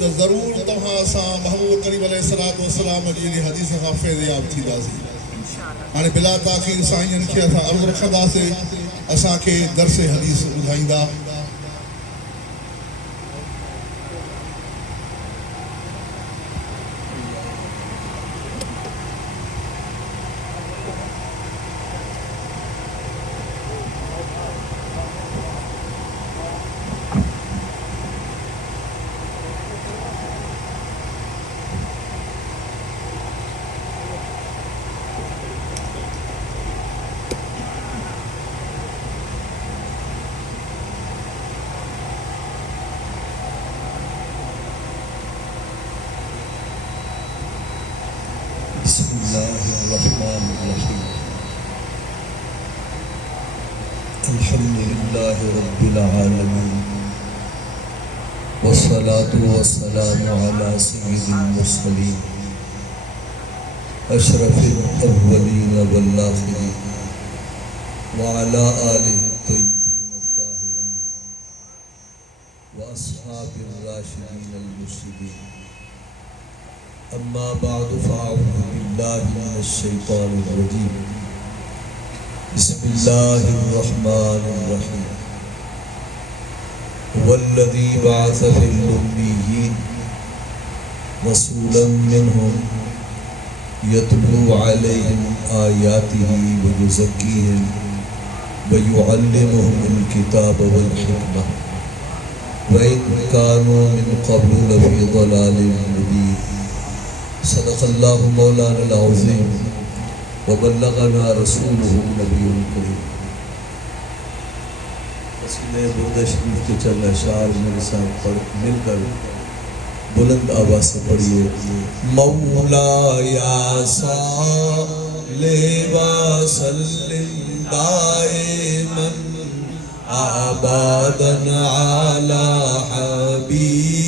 تو ضرور تمہاں سا محمود کریم علیہ السلام جی حدیث کا فیضیاب تھیدا سی ہاں بلا تاخیر سائیں کے اتھا عرض رکھندا سے اساں کے درس حدیث ٻدھائیندا بسم الله الرحمن الرحيم الحمد لله رب العالمين والصلاة والسلام على سيد المرسلين أشرف الأولين والآخرين وعلى آله الطيبين الطاهرين وأصحاب الراشدين المرشدين أما بعد فأعوذ بالله من الشيطان الرجيم بسم الله الرحمن الرحيم هو الذي بعث في الأميين رسولا منهم يتلو عليهم آياته ويزكيهم ويعلمهم الكتاب والحكمة وإن كانوا من قبل لفي ضلال مبين صدق الله مولانا العظيم وبلغنا رسوله النبي الكريم قصیدہ برد شریف کے چل اشعار میرے ساتھ مل کر بلند آواز سے پڑھیے مولا یا صلی وسلم دائما ابدا علی حبیب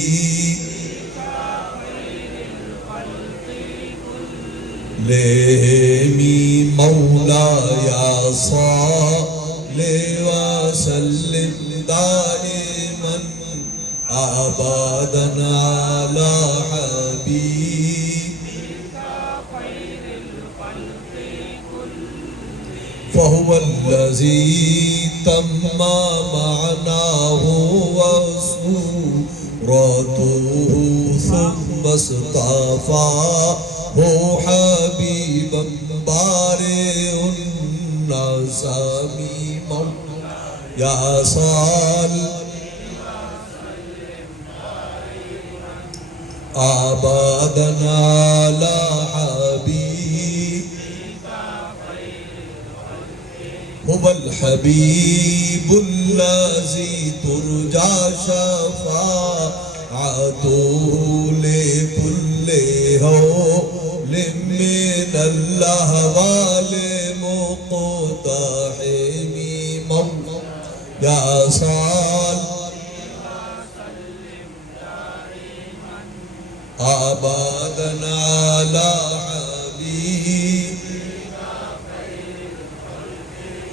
لیمی مولا یا صلی وسلم دائما ابدا علی حبیبک خیر الخلق کل فهو الذی تم معناه وصورته ثم اصطفاه حبیبا بارئ النظام یا صلی ابدا علی حبیبک هو الحبیب الذی ترجى شفاعته لكل من اللہ والمقتحم مولا یا ابدا علی حبیبک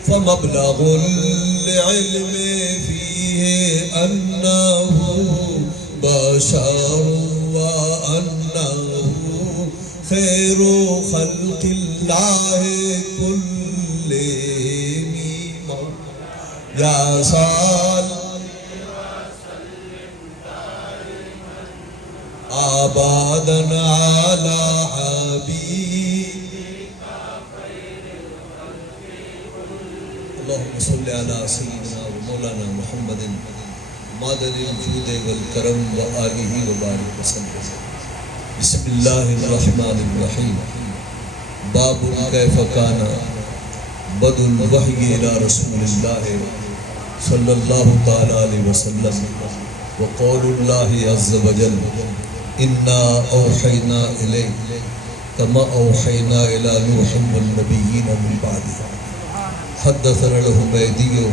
فمبلغ العلم فیہ انہ بشر وانہ خیر خلق اللہ کلہم یا ابدا علی حبیبک اللہم صلی علی سیدنا و مولانا محمد مادر الجود والکرم و آلہ وبارک وسلم بسم اللہ الرحمن الرحیم باب کیف کان بدء الوحی الی رسول اللہ صلی اللہ تعالی علیہ وسلم وقول اللہ عز وجل انا اوحینا الیک کما اوحینا الی نوح والنبیین من بعدہ حدثنا الحمیدی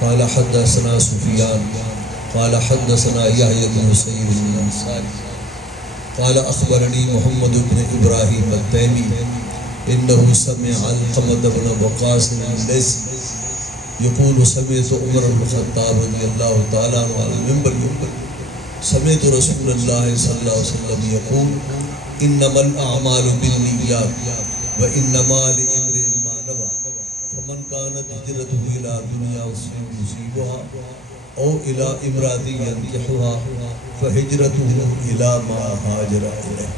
قال حدثنا سفیان قال حدثنا یحیی بن سعید الانصاری قال اخبرني محمد بن ابراہیم التیمی انه سمع علقمة بن وقاص الليثي يقول سمعت عمر بن الخطاب رضي الله تعالى عنه على المنبر سمعت رسول اللہ صلی اللہ علیہ وسلم یقول انما الاعمال بالنیات وانما لامرئ ما نوى فمن كانت هجرته الى دنیا يصيبها او الى امرأة ينكحها فهجرته الى ما هاجر الیہ.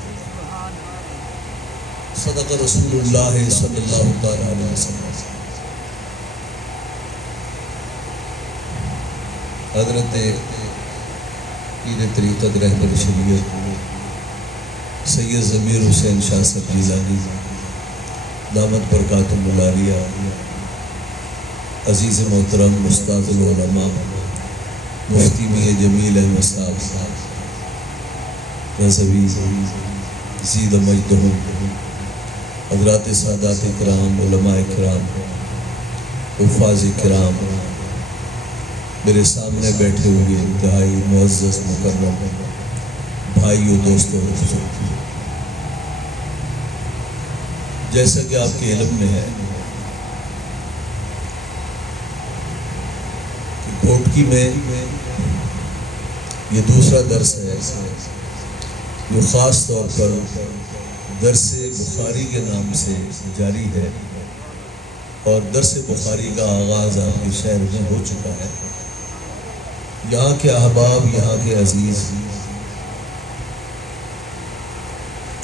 صدق رسول اللہ صلی اللہ تعالی علیہ وسلم. حضرت پیر طریقت رہبر شریعت سید ضمیر حسین شاہ صاحب جیلانی دامت برکاتہم العالیہ، عزیز محترم استاد العلماء مفتی میاں جمیل احمد صاحب رضوی زید مجدہم، حضرات سادات کرام، علماء کرام، حفاظ کرام، میرے سامنے بیٹھے ہوئے انتہائی معزز مکرم بھائیو، دوستو، جیسا کہ آپ کے علم میں ہے کہ گھوٹکی میں یہ دوسرا درس ہے جو خاص طور پر درس بخاری کے نام سے جاری ہے، اور درس بخاری کا آغاز آپ کے شہر میں ہو چکا ہے. یہاں کے احباب، یہاں کے عزیز،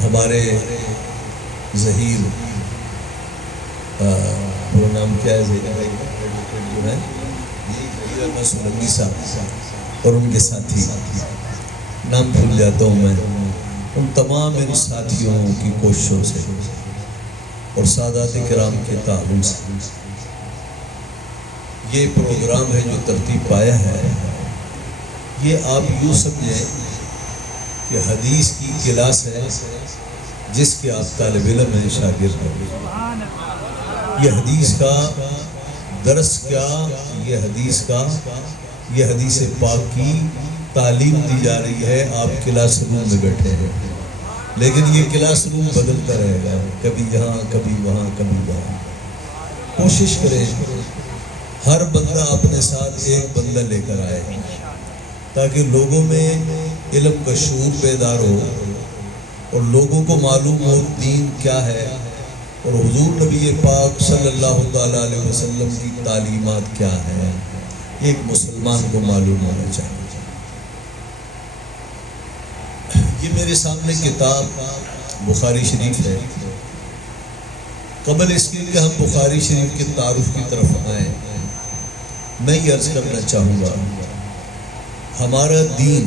ہمارے ظہیر وہ نام کیا ہے جو ہے سولنگی صاحب اور ان کے ساتھی، نام بھول جاتا ہوں میں، ان تمام ان ساتھیوں کی کوششوں سے اور سادات کرام کے تعاون سے یہ پروگرام ہے جو ترتیب پایا ہے. یہ آپ یوں سمجھیں کہ حدیث کی کلاس ہے جس کے آپ طالب علم ہیں، شاگرد ہیں. یہ حدیث کا درس کیا، یہ حدیث پاک کی تعلیم دی جا رہی ہے. آپ کلاس روم میں بیٹھے ہیں، لیکن یہ کلاس روم بدلتا رہے گا، کبھی یہاں، کبھی وہاں، کبھی وہاں. کوشش کریں ہر بندہ اپنے ساتھ ایک بندہ لے کر آئے تاکہ لوگوں میں علم کا شعور بیدار ہو اور لوگوں کو معلوم ہو دین کیا ہے اور حضور نبی پاک صلی اللہ تعالیٰ علیہ وسلم کی تعلیمات کیا ہیں. ایک مسلمان کو معلوم ہونا چاہیے. یہ میرے سامنے کتاب بخاری شریف ہے. قبل اس کے لیے ہم بخاری شریف کے تعارف کی طرف آئیں، میں یہ عرض کرنا چاہوں گا، ہمارا دین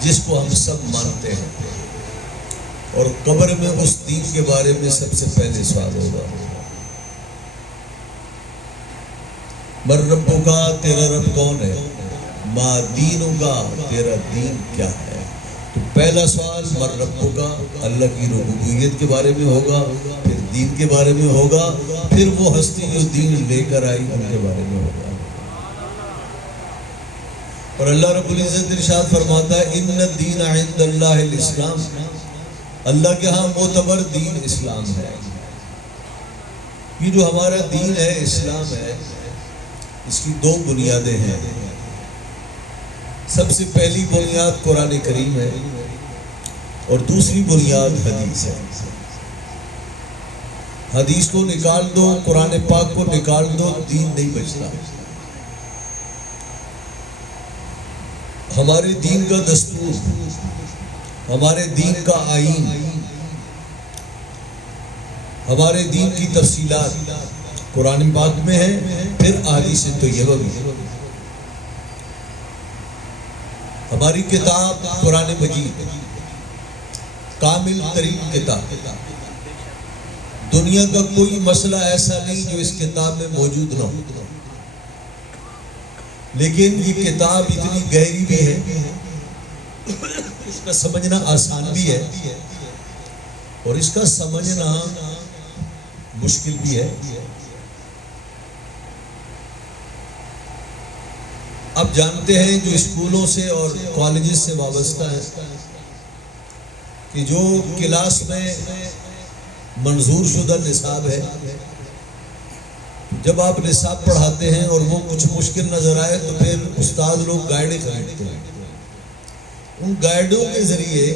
جس کو ہم سب مانتے ہیں، اور قبر میں اس دین کے بارے میں سب سے پہلے سوال ہوگا، من ربوں کا، تیرا رب کون ہے، ما دینوں کا، تیرا دین کیا ہے. تو پہلا سوال من ربوں کا، اللہ کی ربوبیت کے بارے میں ہوگا، پھر دین کے بارے میں ہوگا، پھر وہ ہستی جو دین لے کر آئی ان کے بارے میں ہوگا. اور اللہ رب العزت ارشاد فرماتا ہے ان الدین عند اللہ الاسلام، اللہ کے ہاں معتبر دین اسلام ہے. یہ جو ہمارا دین ہے، اسلام ہے، اس کی دو بنیادیں ہیں. سب سے پہلی بنیاد قرآن کریم ہے اور دوسری بنیاد حدیث ہے. حدیث کو نکال دو، قرآن پاک کو نکال دو، دین نہیں بچتا. ہمارے دین کا دستور، ہمارے دین کا آئین، ہمارے دین کی تفصیلات قرآن پاک میں ہے، پھر احادیث طیبہ بھی. ہماری کتاب قرآن مجید کامل ترین کتاب. دنیا کا کوئی مسئلہ ایسا نہیں جو اس کتاب میں موجود نہ ہو. لیکن یہ کتاب اتنی گہری بھی ہے، اس کا سمجھنا آسان بھی ہے اور اس کا سمجھنا مشکل بھی ہے. اب جانتے ہیں جو اسکولوں سے اور کالجز سے وابستہ ہے کہ جو کلاس میں منظور شدہ نصاب ہے جب آپ نصاب پڑھاتے ہیں اور وہ کچھ مشکل نظر آئے تو پھر استاد لوگ گائیڈیں خریدتے ہیں، ان گائیڈوں کے ذریعے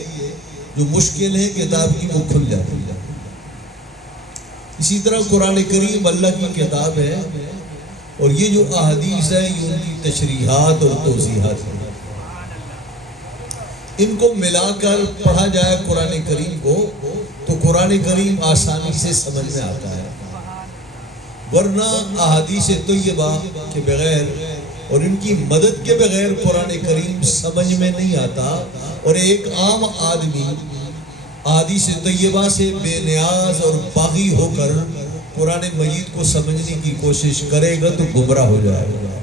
جو مشکل ہے کتاب کی وہ کھل جاتی ہے۔ اسی طرح قرآن کریم اللہ کی کتاب ہے، اور یہ جو احادیث ہے یہ ان کی تشریحات اور توضیحات ہیں۔ ان کو ملا کر پڑھا جائے قرآن کریم کو تو قرآن کریم آسانی سے سمجھ میں آتا ہے، ورنہ احادیث طیبہ کے بغیر اور ان کی مدد کے بغیر قرآن کریم سمجھ میں نہیں آتا، اور ایک عام آدمی احادیث طیبہ سے بے نیاز اور باغی ہو کر قرآن مجید کو سمجھنے کی کوشش کرے گا تو گمراہ ہو جائے گا۔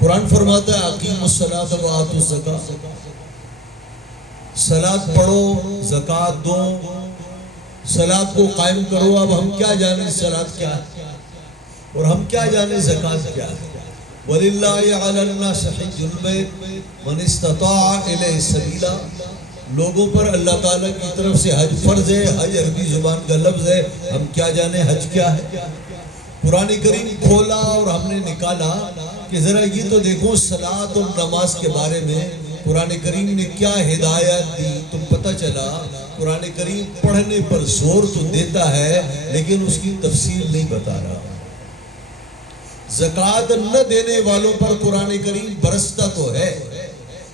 قرآن فرماتا ہے اقیموا الصلاۃ وآتوا الزکاۃ، صلاۃ پڑھو، زکوٰۃ دو، صلاۃ کو قائم کرو۔ اب ہم کیا جانے صلاۃ کیا ہے اور ہم کیا جانے زکوٰۃ کیا ہے۔ وَلِلَّهِ عَلَى النَّاسِ حِجُّ الْبَيْتِ مَنِ اسْتَطَاعَ إِلَيْهِ سَبِيلًا، لوگوں پر اللہ تعالیٰ کی طرف سے حج فرض ہے۔ حج عربی زبان کا لفظ ہے، ہم کیا جانے حج کیا ہے۔ قرآن کریم کھولا اور ہم نے نکالا کہ ذرا یہ تو دیکھو صلاۃ اور نماز کے بارے میں قرآن کریم نے کیا ہدایت دی، تو پتہ چلا قرآن کریم پڑھنے پر زور تو دیتا ہے لیکن اس کی تفصیل نہیں بتا رہا۔ زکوٰۃ نہ دینے والوں پر قرآن کریم برستا تو ہے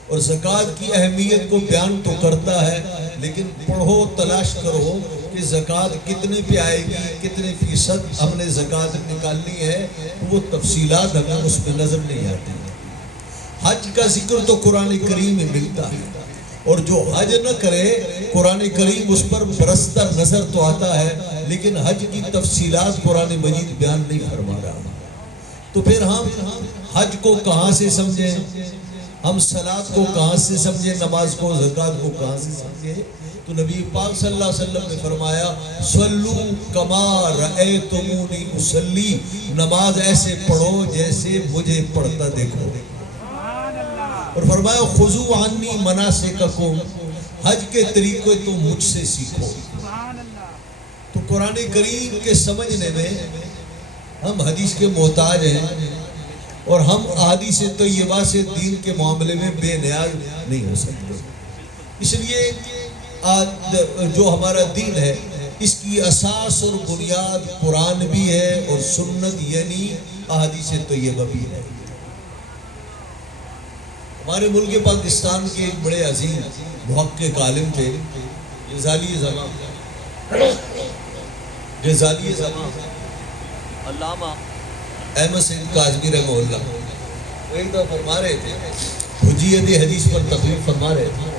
اور زکوٰۃ کی اہمیت کو بیان تو کرتا ہے، لیکن پڑھو، تلاش کرو کہ زکوٰۃ کتنے پہ آئے گی، کتنے فیصد ہم نے زکوٰۃ نکالنی ہے، وہ تفصیلات ہمیں اس میں نظر نہیں آتی۔ حج کا ذکر تو قرآن کریم میں ملتا ہے، اور جو حج نہ کرے قرآن کریم اس پر برستا نظر تو آتا ہے، لیکن حج کی تفصیلات قرآن مجید بیان نہیں فرما رہا۔ تو پھر ہم حج کو کہاں سے سمجھیں، ہم صلاۃ کو کہاں سے سمجھیں، نماز کو، زکوٰۃ کو کہاں سے سمجھیں؟ تو نبی پاک صلی اللہ علیہ وسلم نے فرمایا صلو کما رأیتمونی اصلی، نماز ایسے پڑھو جیسے مجھے پڑھتا دیکھو، اور فرمایا خذوا عنی مناسککم، حج کے طریقے تو مجھ سے سیکھو۔ تو قرآن کریم کے سمجھنے میں ہم حدیث کے محتاج ہیں، اور ہم احادیث طیبہ سے دین کے معاملے میں بے نیاز نہیں ہو سکتے۔ اس لیے آج جو ہمارا دین ہے اس کی اساس اور بنیاد قرآن بھی ہے اور سنت یعنی احادیث طیبہ بھی ہے۔ ہمارے ملک پاکستان کے ایک بڑے عظیم محقق عالم تھے غزالی زمان علامہ احمد سید کاظمی رحمہ اللہ، وہ ایک دفعہ فرما رہے تھے، حجیت حدیث پر تقریر فرما رہے تھے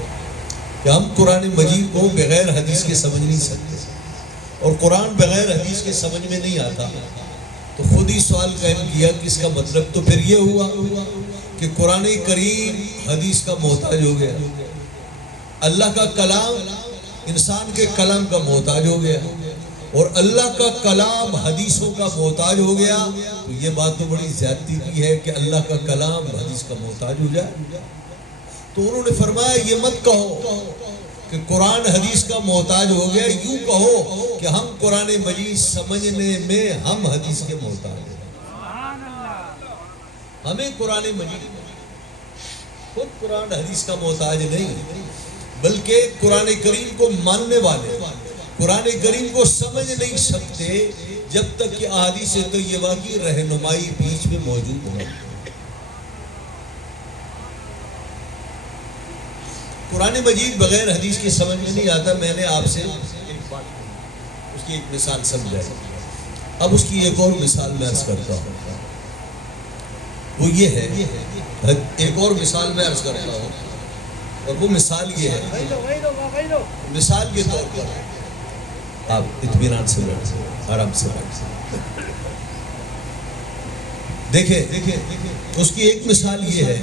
کہ ہم قرآن مجید کو بغیر حدیث کے سمجھ نہیں سکتے، اور قرآن بغیر حدیث کے سمجھ میں نہیں آتا۔ تو خود ہی سوال قائم کیا کہ اس کا مطلب تو پھر یہ ہوا کہ قرآن کریم حدیث کا محتاج ہو گیا، اللہ کا کلام انسان کے کلام کا محتاج ہو گیا، اور اللہ کا کلام حدیثوں کا محتاج ہو گیا۔ تو یہ بات تو بڑی زیادتی کی ہے کہ اللہ کا کلام حدیث کا محتاج ہو جائے۔ تو انہوں نے فرمایا یہ مت کہو کہ قرآن حدیث کا محتاج ہو گیا، یوں کہو کہ ہم قرآن مجید سمجھنے میں ہم حدیث کے محتاج ہیں۔ ہمیں قرآن مجید، خود قرآن حدیث کا محتاج نہیں، بلکہ قرآن کریم کو ماننے والے قرآن کریم کو سمجھ نہیں سکتے جب تک کہ احادیث طیبہ کی رہنمائی بیچ میں موجود ہو۔ قرآن مجید بغیر حدیث کی سمجھ میں نہیں آتا۔ میں نے آپ سے ایک بات اس کی ایک مثال سمجھائی، اب اس کی ایک اور مثال میں عرض کرتا ہوں، وہ یہ ہے، ایک اور مثال میں عرض کرتا ہوں، اور وہ مثال یہ ہے، مثال کے طور پر آپ اطمینان سے بیٹھ، آرام سے بیٹھ، دیکھیں اس کی ایک مثال یہ ہے،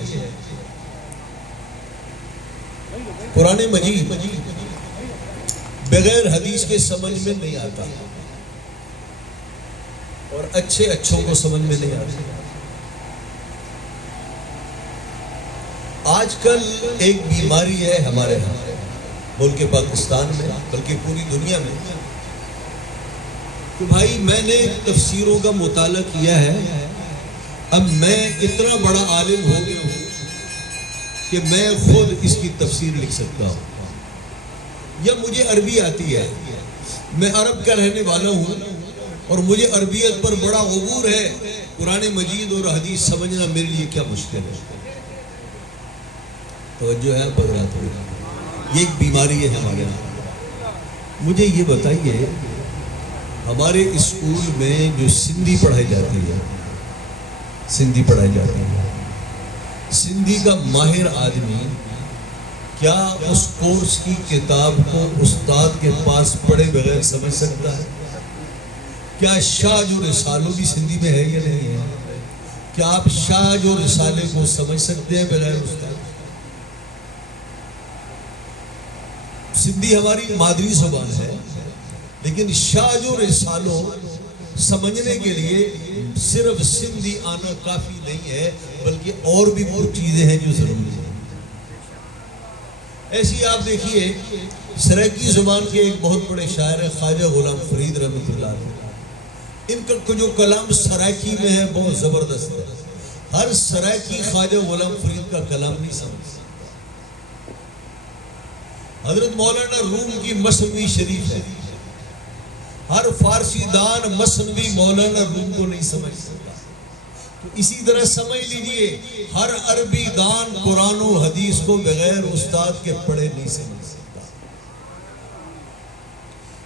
قرآن مجید بغیر حدیث کے سمجھ میں نہیں آتا، اور اچھے اچھوں کو سمجھ میں نہیں آتا۔ آج کل ایک بیماری ہے ہمارے ہاں، ملک پاکستان میں، بلکہ پوری دنیا میں، کہ بھائی میں نے تفسیروں کا مطالعہ کیا ہے، اب میں اتنا بڑا عالم ہو گیا ہوں کہ میں خود اس کی تفسیر لکھ سکتا ہوں، یا مجھے عربی آتی ہے، میں عرب کا رہنے والا ہوں اور مجھے عربیت پر بڑا عبور ہے، قرآن مجید اور حدیث سمجھنا میرے لیے کیا مشکل ہے۔ توجہ ہے بدرات ہوئی، یہ ایک بیماری ہے ہمارے یہاں۔ مجھے یہ بتائیے، ہمارے اسکول میں جو سندھی پڑھائی جاتی ہے، سندھی پڑھائی جاتی ہے، سندھی کا ماہر آدمی کیا اس کورس کی کتاب کو استاد کے پاس پڑھے بغیر سمجھ سکتا ہے؟ کیا شاہ جو رسالوں بھی سندھی میں ہے یا نہیں ہے؟ کیا آپ شاہ جو رسالے کو سمجھ سکتے ہیں بغیر استاد؟ سندھی ہماری مادری زبان ہے، لیکن شاہ جو رسالوں سمجھنے کے لیے صرف سندھی آنا کافی نہیں ہے، بلکہ اور بھی کچھ چیزیں ہیں جو ضروری ہیں۔ ایسی آپ دیکھیے، سرائکی زبان کے ایک بہت بڑے شاعر ہیں خواجہ غلام فرید رحمۃ اللہ علیہ، ان کا جو کلام سرائکی میں ہے بہت زبردست ہے، ہر سرائکی خواجہ غلام فرید کا کلام نہیں سمجھ۔ حضرت مولانا روم کی مثنوی شریف ہے، ہر فارسی دان مثنوی مولانا روم کو نہیں سمجھ سکتا، تو اسی طرح سمجھ لیجئے ہر عربی دان قرآن و حدیث کو بغیر استاد کے پڑھے نہیں سمجھ سکتا۔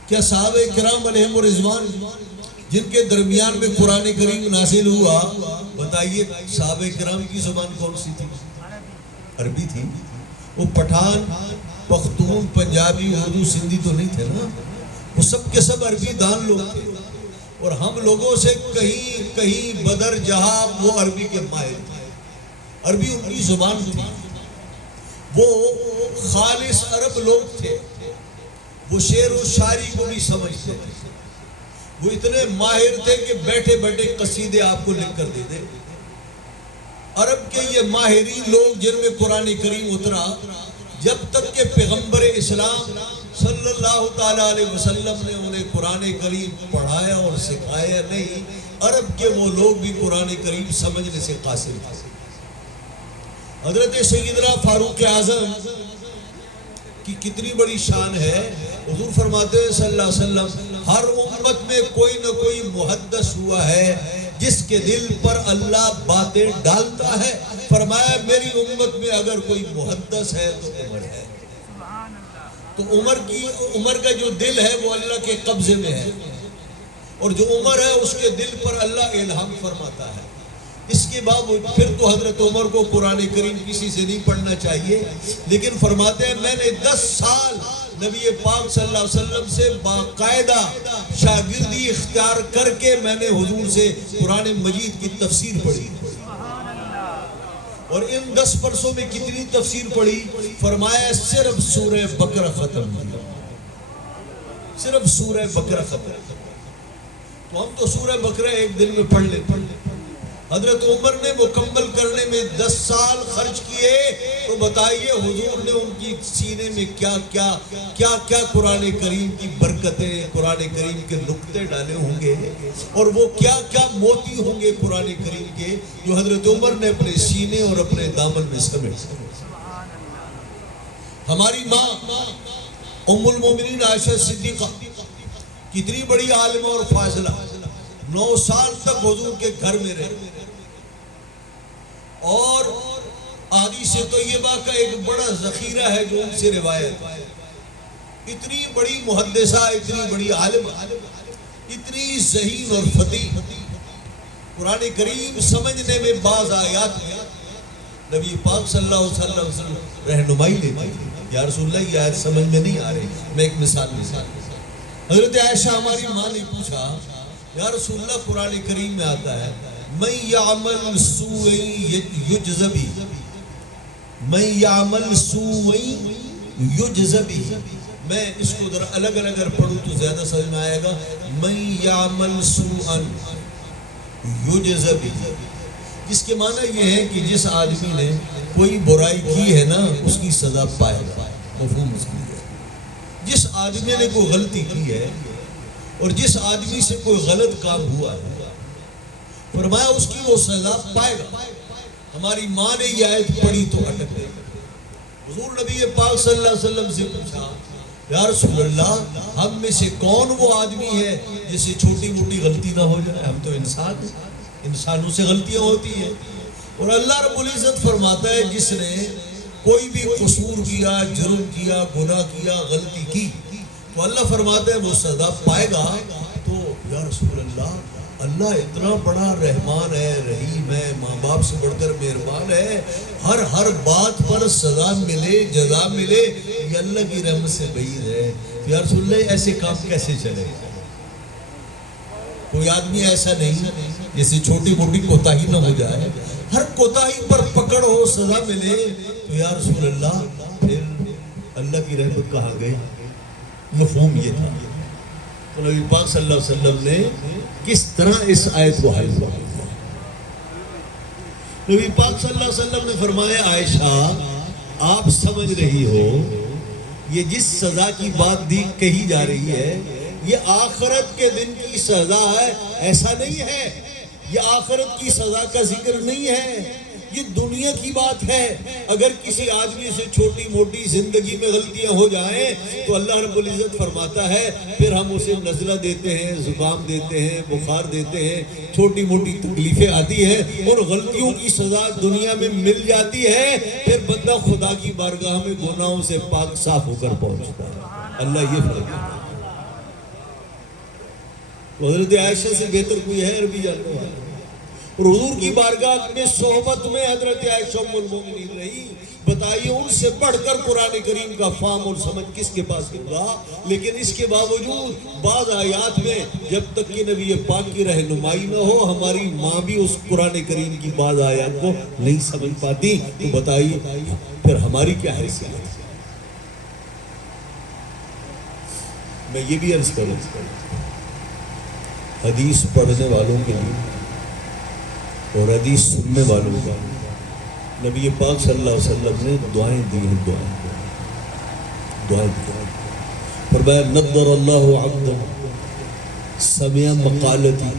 کیا صحابہ کرام علیہم الرضوان جن کے درمیان میں قرآن کریم نازل ہوا، بتائیے صحابہ کرام کی زبان کون سی تھی؟ عربی تھی۔ وہ پٹھان، پختون، پنجابی، اردو، سندھی تو نہیں تھے نا، وہ سب کے سب عربی دان لوگ تھے، اور ہم لوگوں سے کہیں کہیں بدر جہاں وہ عربی کے ماہر تھے، عربی ان کی زبان تھی، وہ خالص عرب لوگ تھے، وہ شعر و شاعری کو بھی سمجھتے تھے، وہ اتنے ماہر تھے کہ بیٹھے بیٹھے قصیدے آپ کو لکھ کر دے دے۔ عرب کے یہ ماہرین لوگ جن میں قرآن کریم اترا، جب تک کہ پیغمبر اسلام صلی اللہ تعالیٰ علیہ وسلم نے انہیں قرآن کریم پڑھایا اور سکھایا نہیں، عرب کے وہ لوگ بھی قرآن کریم سمجھنے سے قاصر تھے۔ حضرت سیدنا فاروق اعظم کی کتنی بڑی شان ہے، حضور فرماتے ہیں صلی اللہ علیہ وسلم، ہر امت میں کوئی نہ کوئی محدث ہوا ہے جس کے دل پر اللہ باتیں ڈالتا ہے، فرمایا میری امت میں اگر کوئی محدث ہے تو عمر ہے، تو عمر کا جو دل ہے وہ اللہ کے قبضے میں ہے، اور جو عمر ہے اس کے دل پر اللہ الہام فرماتا ہے۔ اس کے بعد پھر تو حضرت عمر کو قرآن کریم کسی سے نہیں پڑھنا چاہیے، لیکن فرماتے ہیں میں نے 10 سال نبی پاک صلی اللہ علیہ وسلم سے باقاعدہ شاگردی اختیار کر کے میں نے حضور سے قرآن مجید کی تفسیر پڑھی، اور ان 10 برسوں میں کتنی تفسیر پڑھی؟ فرمایا صرف سورہ بقرہ ختم کی، صرف سورہ بقرہ ختم۔ تو ہم تو سورہ بقرہ ایک دن میں پڑھ لیتے، حضرت عمر نے مکمل کرنے میں 10 سال خرچ کیے، تو بتائیے حضور نے ان کی سینے میں کیا قرآن کریم کی برکتیں، قرآن کریم کے نقطے ڈالے ہوں گے، اور وہ کیا موتی ہوں گے قرآن کریم کے جو حضرت عمر نے اپنے سینے اور اپنے دامن میں سمیٹ۔ ہماری ماں ام المومنین عائشہ صدیقہ کتنی بڑی عالمہ اور فاضلہ، 9 سال تک حضور کے گھر میں رہے، اور احادیث طیبہ کا ایک بڑا ذخیرہ ہے جو ان سے روایت ہے۔ اتنی بڑی محدثہ، اتنی بڑی عالمہ، اتنی ذہین اور فقیہ، قرآن کریم سمجھنے میں بعض آیات میں نبی پاک صلی اللہ علیہ وسلم رہنمائی لیتے، یا رسول اللہ یہ آیت سمجھ میں نہیں آ رہی، میں ایک مثال حضرت عائشہ ہماری ماں نے پوچھا، یا رسول اللہ قرآن کریم میں آتا ہے من یعمل سوء یجز بہ، من یعمل سوء یجز بہ، میں اس کو ذرا الگ الگ اگر پڑھوں تو زیادہ سمجھ میں آئے گا، من یعمل سوءا یجز بہ، جس کے معنی یہ ہے کہ جس آدمی نے کوئی برائی کی ہے نا اس کی سزا پائے گا، مفہوم اس کی ہے۔ جس آدمی نے کوئی غلطی کی ہے اور جس آدمی سے کوئی غلط کام ہوا ہے فرمایا اس کی وہ سزا پائے گا. ہماری ماں نے یہ آیت پڑھی تو اٹک گئی. حضور نبی پاک صلی اللہ علیہ وسلم سے پوچھا یا رسول اللہ ہم میں سے کون وہ آدمی ہے جس سے چھوٹی موٹی غلطی نہ ہو جائے؟ ہم تو انسان ہیں، انسانوں سے غلطیاں ہوتی ہیں. اور اللہ رب العزت فرماتا ہے جس نے کوئی بھی قصور کیا، جرم کیا، گناہ کیا، غلطی کی تو اللہ فرماتا ہے وہ سزا پائے گا. تو یا رسول اللہ اللہ اتنا بڑا رحمان ہے، رحیم ہے، ماں باپ سے بڑھ کر مہربان ہے، ہر بات پر سزا ملے، جزا ملے، یہ اللہ کی رحمت سے بعید ہے. یا رسول اللہ ایسے کام کیسے چلے؟ کوئی آدمی ایسا نہیں جیسے چھوٹی موٹی کوتاہی نہ ہو جائے، ہر کوتاہی پر پکڑ ہو، سزا ملے. تو یا رسول اللہ پھر اللہ کی رحمت کہاں گئی؟ مفہوم یہ تھا. تو نبی پاک صلی اللہ علیہ وسلم نے کس طرح اس آیت کو حل کیا؟ نبی پاک صلی اللہ علیہ وسلم نے فرمایا عائشہ آپ سمجھ رہی ہو یہ جس سزا کی بات کہی جا رہی ہے یہ آخرت کے دن کی سزا ہے، ایسا نہیں ہے. یہ آخرت کی سزا کا ذکر نہیں ہے، یہ دنیا کی بات ہے. اگر کسی آدمی سے چھوٹی موٹی زندگی میں غلطیاں ہو جائیں تو اللہ رب العزت فرماتا ہے پھر ہم اسے نزلہ دیتے ہیں، زکام دیتے ہیں، بخار دیتے ہیں، چھوٹی موٹی تکلیفیں آتی ہیں اور غلطیوں کی سزا دنیا میں مل جاتی ہے. پھر بندہ خدا کی بارگاہ میں گناہوں سے پاک صاف ہو کر پہنچتا ہے. اللہ یہ فرق ہے. حضرت عائشہ سے بہتر کوئی ہے عربی جاننے والا؟ اور حضور کی بارگاہ میں صحبت میں حضرت عائشہ ام المؤمنین رہی. بتائیے ان سے بڑھ کر قرآن کریم کا فہم اور سمجھ کس کے پاس ہوگا؟ لیکن اس کے باوجود بعض آیات میں جب تک کہ نبی پاک کی رہنمائی نہ ہو ہماری ماں بھی اس قرآن کریم کی بعض آیات کو نہیں سمجھ پاتی. تو بتائیے پھر ہماری کیا حیثیت ہے؟ میں یہ بھی عرض کروں حدیث پڑھنے والوں کے لیے اور حدیث سننے والوں کا نبی پاک صلی اللہ علیہ وسلم نے دعائیں دی ہیں. دعائیں دی. فرمایا نضر اللہ عبدا سمع مقالتی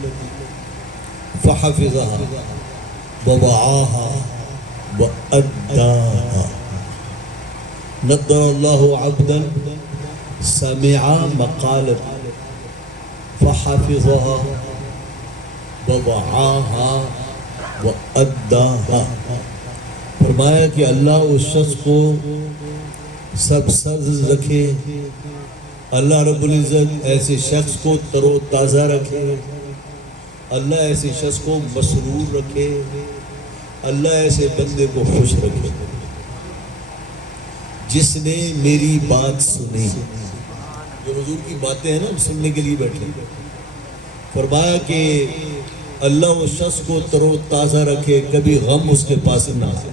فحفظها ووعاها وأداها. نضر اللہ عبدا سمع مقالتی فحفظها ووعاها وأداها. فرمایا کہ اللہ اس شخص کو سب سرد رکھے، اللہ رب العزت ایسے شخص کو تر و تازہ رکھے، اللہ ایسے شخص کو مسرور رکھے، اللہ ایسے بندے کو خوش رکھے جس نے میری بات سنی. جو حضور کی باتیں ہیں نا ہم سننے کے لیے بیٹھے. فرمایا کہ اللہ اس شخص کو تر و تازہ رکھے، کبھی غم اس کے پاس نہ آئے،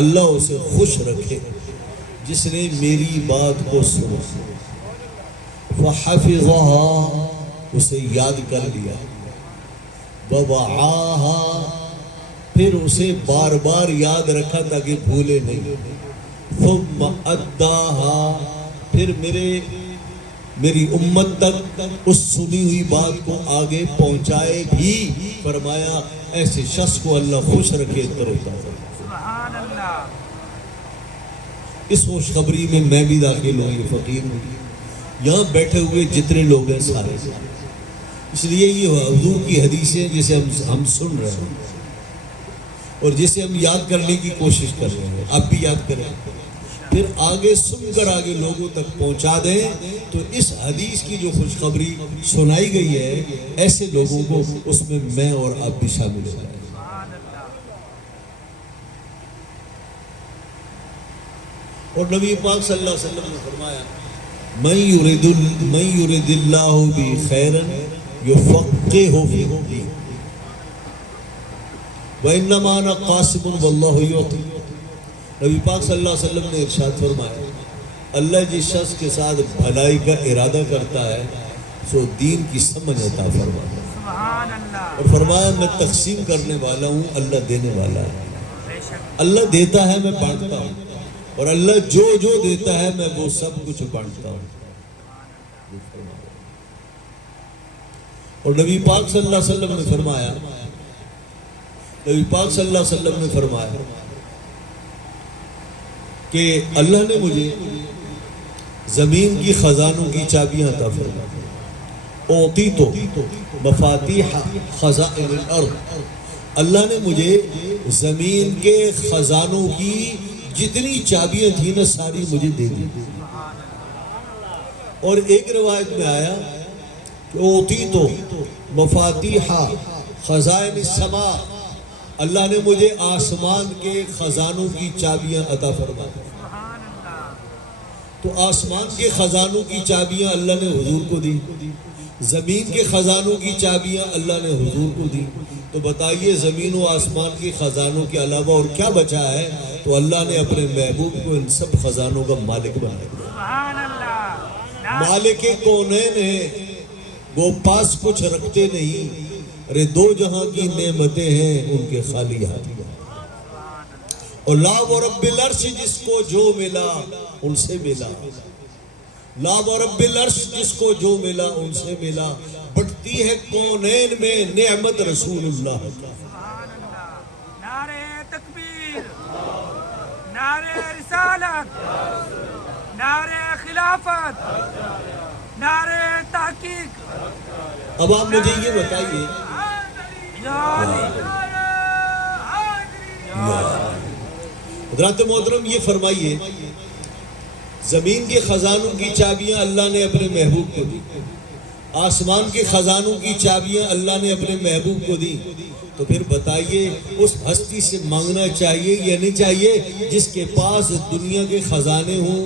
اللہ اسے خوش رکھے جس نے میری بات کو سنا. فحفظها اسے یاد کر لیا، ووعاها پھر اسے بار بار یاد رکھا تاکہ بھولے نہیں. ثم اداها پھر میری امت تک اس سنی ہوئی بات کو آگے پہنچائے بھی. فرمایا ایسے شخص کو اللہ خوش رکھے، تر و تازہ. اس خوشخبری میں میں بھی داخل ہوں، یہ فقیر ہوں، یہاں بیٹھے ہوئے جتنے لوگ ہیں سارے. اس لیے یہ حضور کی حدیثیں جسے ہم سن رہے ہیں اور جسے ہم یاد کرنے کی کوشش کر رہے ہیں، آپ بھی یاد کریں، پھر آگے سن کر آگے لوگوں تک پہنچا دیں. تو اس حدیث کی جو خوشخبری سنائی گئی ہے ایسے لوگوں کو اس میں اور آپ بھی شامل ہو جائیں. اور نبی پاک صلی اللہ علیہ وسلم نے فرمایا من یرد اللہ بی خیرا یفقہہ فی الدین وانما انا قاسم واللہ یعطی. نبی پاک صلی اللہ علیہ وسلم نے ارشاد فرمایا اللہ جس شخص کے ساتھ بھلائی کا ارادہ کرتا ہے سو دین کی سمجھ عطا فرماتا ہے. اور فرمایا میں تقسیم کرنے والا ہوں، اللہ دینے والا ہے. اللہ دیتا ہے میں بانٹتا ہوں، اور اللہ جو دیتا ہے میں وہ سب کچھ بانٹتا ہوں. اور نبی پاک صلی اللہ علیہ وسلم نے فرمایا، نبی پاک صلی اللہ علیہ وسلم نے فرمایا کہ اللہ نے مجھے زمین کی خزانوں کی چابیاں عطا فرمائی، اوتیتو مفاتیح خزائن الارض، اللہ نے مجھے زمین کے خزانوں کی جتنی چابیاں تھیں نا ساری مجھے دے دی۔ اور ایک روایت میں آیا کہ اوتیتو مفاتیح خزائن السماء، اللہ نے مجھے آسمان کے خزانوں کی چابیاں عطا فرمائی۔ تو آسمان کے خزانوں کی چابیاں اللہ نے حضور کو دی، زمین کے خزانوں کی چابیاں اللہ نے حضور کو دی، تو بتائیے زمین و آسمان کے خزانوں کے علاوہ اور کیا بچا ہے؟ تو اللہ نے اپنے محبوب کو ان سب خزانوں کا مالک بنا دیا۔ مالک کونین ہے، وہ پاس کچھ رکھتے نہیں، ارے دو جہاں کی نعمتیں ہیں ان کے خالی ہاتھ۔ اور لا و رب العرش جس کو جو ملا ان سے ملا، لا و رب العرش جس کو جو ملا ان سے ملا، بڑھتی ہے کونین میں نعمت رسول اللہ کا۔ نعرہ تکبیر، نعرہ رسالت، نعرہ خلافت، نعرہ تحقیق۔ اب آپ مجھے یہ بتائیے، حضرات محترم یہ فرمائیے، زمین کے خزانوں کی چابیاں اللہ نے اپنے محبوب کو دی، آسمان کے خزانوں کی چابیاں اللہ نے اپنے محبوب کو دی، تو پھر بتائیے اس ہستی سے مانگنا چاہیے یا نہیں چاہیے جس کے پاس دنیا کے خزانے ہوں،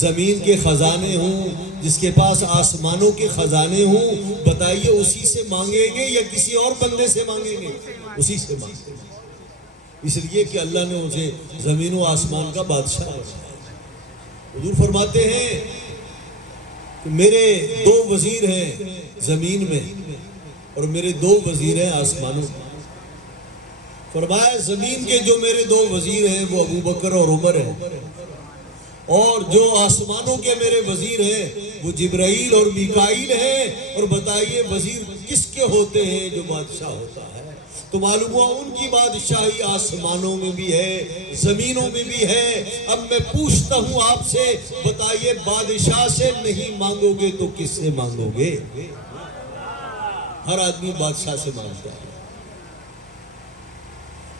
زمین کے خزانے ہوں، جس کے پاس آسمانوں کے خزانے ہوں؟ بتائیے اسی سے مانگیں گے یا کسی اور بندے سے مانگیں گے؟ اسی سے مانگیں گے، اس لیے کہ اللہ نے اسے زمین و آسمان کا بادشاہ بنایا۔ حضور فرماتے ہیں کہ میرے دو وزیر ہیں زمین میں اور میرے دو وزیر ہیں آسمانوں میں۔ فرمایا زمین کے جو میرے دو وزیر ہیں وہ ابو بکر اور عمر ہیں، اور جو آسمانوں کے میرے وزیر ہیں وہ جبرائیل اور میکائیل ہیں۔ اور بتائیے وزیر کس کے ہوتے ہیں؟ جو بادشاہ ہوتا ہے۔ تو معلوم ہوا ان کی بادشاہی آسمانوں میں بھی ہے، زمینوں میں بھی ہے۔ اب میں پوچھتا ہوں آپ سے، بتائیے بادشاہ سے نہیں مانگو گے تو کس سے مانگو گے؟ ہر آدمی بادشاہ سے مانگتا ہے،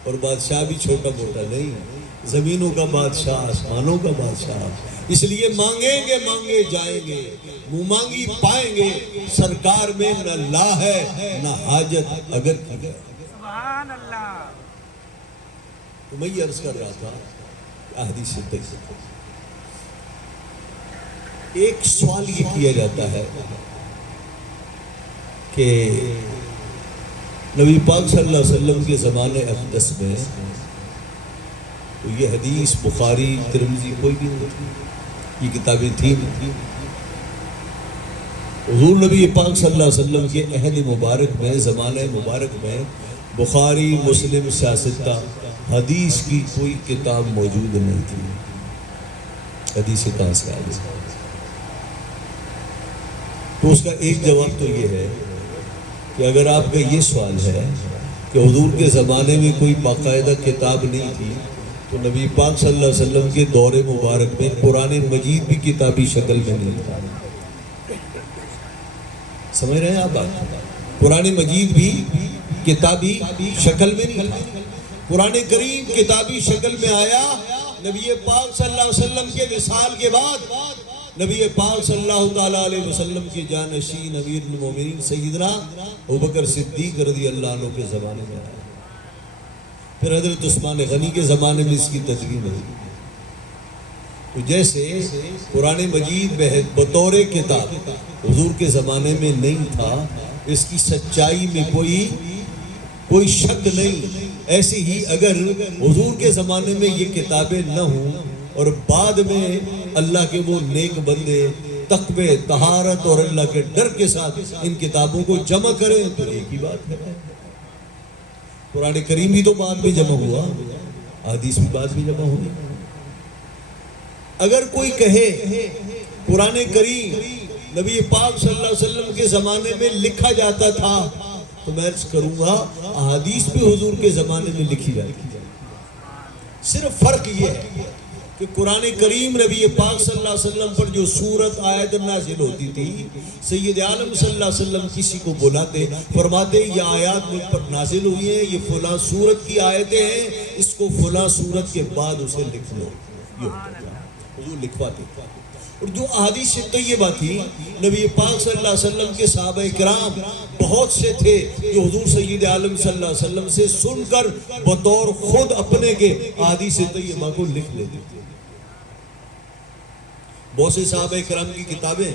اور بادشاہ بھی چھوٹا موٹا نہیں، زمینوں کا بادشاہ، آسمانوں کا بادشاہ۔ اس لیے مانگیں گے مانگے جائیں گے، منہ مانگی پائیں گے، سرکار میں نہ لا ہے نہ حاجت اگر کی ہے۔ سبحان اللہ۔ تو میں یہ عرض کر رہا تھا احادیث سے ایک سوال یہ کیا جاتا ہے کہ نبی پاک صلی اللہ علیہ وسلم کے زمانے اقدس میں تو یہ حدیث بخاری ترمذی کوئی بھی نہیں تھی، یہ کتابیں تھیں نہیں۔ حضور نبی پاک صلی اللہ علیہ وسلم کے عہد مبارک میں، زمانہ مبارک میں بخاری، مسلم، سیاستہ، حدیث کی کوئی کتاب موجود نہیں تھی۔ حدیث کہاں سے آ گئی؟ تو اس کا ایک جواب تو یہ ہے کہ اگر آپ کا یہ سوال ہے کہ حضور کے زمانے میں کوئی باقاعدہ کتاب نہیں تھی، تو نبی پاک صلی اللہ علیہ وسلم کے دور مبارک میں قرآن مجید بھی کتابی شکل میں نہیں تھا۔ سمجھ رہے ہیں آپ بات؟ قرآن مجید بھی کتابی شکل میں نہیں تھا۔ قرآن کریم کتابی شکل میں آیا نبی پاک صلی اللہ علیہ وسلم کے وصال کے بعد۔ نبی پاک صلی اللہ تعالیٰ علیہ وسلم کے جانشین امیر المومنین سیدنا ابوبکر صدیق رضی اللہ عنہ کے زمانے میں آیا، پھر حضرت عثمان غنی کے زمانے میں اس کی تدوین ہوئی۔ تو جیسے قرآن مجید بطور کتاب حضور کے زمانے میں نہیں تھا، اس کی سچائی میں کوئی شک نہیں، ایسے ہی اگر حضور کے زمانے میں یہ کتابیں نہ ہوں اور بعد میں اللہ کے وہ نیک بندے تقوی، طہارت اور اللہ کے ڈر کے ساتھ ان کتابوں کو جمع کریں تو ایک ہی بات ہے۔ قرآن کریم بھی تو بعد میں جمع ہوا، حدیث بھی بعد میں جمع ہوئی۔ اگر کوئی کہے قرآن کریم نبی پاک صلی اللہ علیہ وسلم کے زمانے میں لکھا جاتا تھا، تو میں عرض کروں گا احادیث بھی حضور کے زمانے میں لکھی جاتی ہے۔ صرف فرق یہ ہے کہ قرآن کریم نبی پاک صلی اللہ علیہ وسلم پر جو سورت آیت نازل ہوتی تھی، سید عالم صلی اللہ علیہ وسلم کسی کو بلاتے، فرماتے یہ آیات مجھ پر نازل ہوئی ہیں، یہ فلاں سورت کی آیتیں ہیں، اس کو فلاں سورت کے بعد اسے لکھ لو، یہ ہوتا تھا، حضور لکھواتے تھے۔ اور جو احادیث طیبہ تھی، نبی پاک صلی اللہ علیہ وسلم کے صحابہ کرام بہت سے تھے جو حضور سید عالم صلی اللہ علیہ وسلم سے سن کر بطور خود اپنے کے احادیث طیبہ کو لکھ لیتے تھے۔ بہت سے صحابہ کرام کی کتابیں،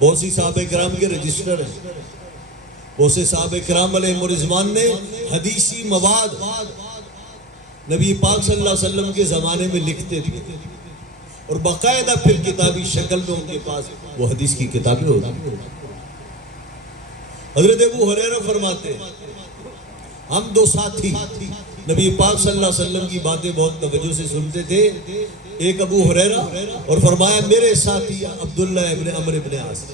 بہت سی صحابہ کرام کے رجسٹر ہیں، بہت سے صحابہ کرام علیہ رضوان نے حدیثی مواد نبی پاک صلی اللہ علیہ وسلم کے زمانے میں لکھتے تھے، اور باقاعدہ پھر کتابی شکل میں ان کے پاس وہ حدیث کی کتابیں ہوتی۔ حضرت ابو ہریرہ فرماتے ہیں ہم دو ساتھی نبی پاک صلی اللہ علیہ وسلم کی باتیں بہت توجہ سے سنتے تھے، ایک ابو ہریرہ اور فرمایا میرے ساتھی عبداللہ ابن عمرو ابن عاص،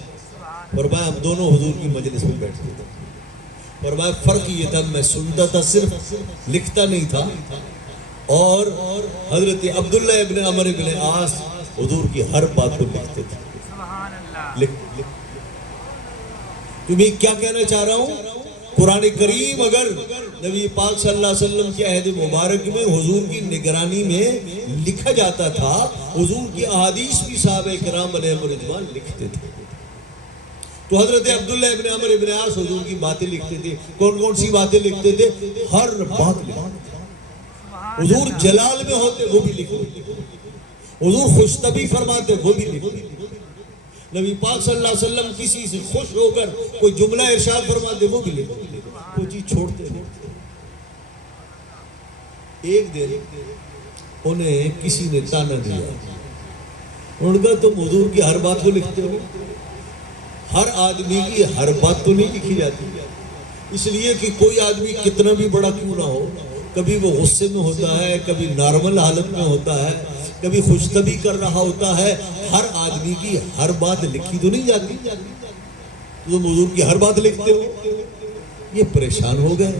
فرمایا ہم دونوں حضور کی مجلس میں بیٹھتے تھے، فرمایا فرق یہ تھا میں سنتا تھا صرف، لکھتا نہیں تھا، اور حضرت عبداللہ ابن عمرو ابن عاص حضور کی ہر بات کو لکھتے تھے۔ تمہیں کیا کہنا چاہ رہا ہوں؟ قرآن کریم اگر نبی پاک صلی اللہ علیہ وسلم کے عہد مبارک میں حضور کی نگرانی میں لکھا جاتا تھا، حضور کی احادیث بھی صحابہ کرام علیہ رضوان لکھتے تھے۔ تو حضرت عبداللہ ابن عمرو ابن عاص حضور کی باتیں لکھتے تھے۔ کون کون سی باتیں لکھتے تھے؟ ہر بات لکھتے تھے۔ حضور جلال میں ہوتے وہ بھی لکھتے، حضور خوشطبی فرماتے وہ بھی لکھتے، نبی پاک صلی اللہ علیہ وسلم کسی سے خوش ہو کر کوئی جملہ ارشاد فرماتے وہ بھی لکھتے، کوئی چیز چھوڑتے نہیں۔ ایک دن انہیں کسی نے تانا دیا، انہوں نے کہا تم حضور کی ہر بات کو لکھتے ہو، ہر آدمی کی ہر بات تو نہیں لکھی جاتی، اس لیے کہ کوئی آدمی کتنا بھی بڑا کیوں نہ ہو، کبھی وہ غصے میں ہوتا ہے، کبھی نارمل حالت میں ہوتا ہے، کبھی خوشطبی کر رہا ہوتا ہے، ہر آدمی کی ہر بات لکھی تو نہیں جاتی، تم حضور کی ہر بات لکھتے ہو۔ یہ پریشان ہو گئے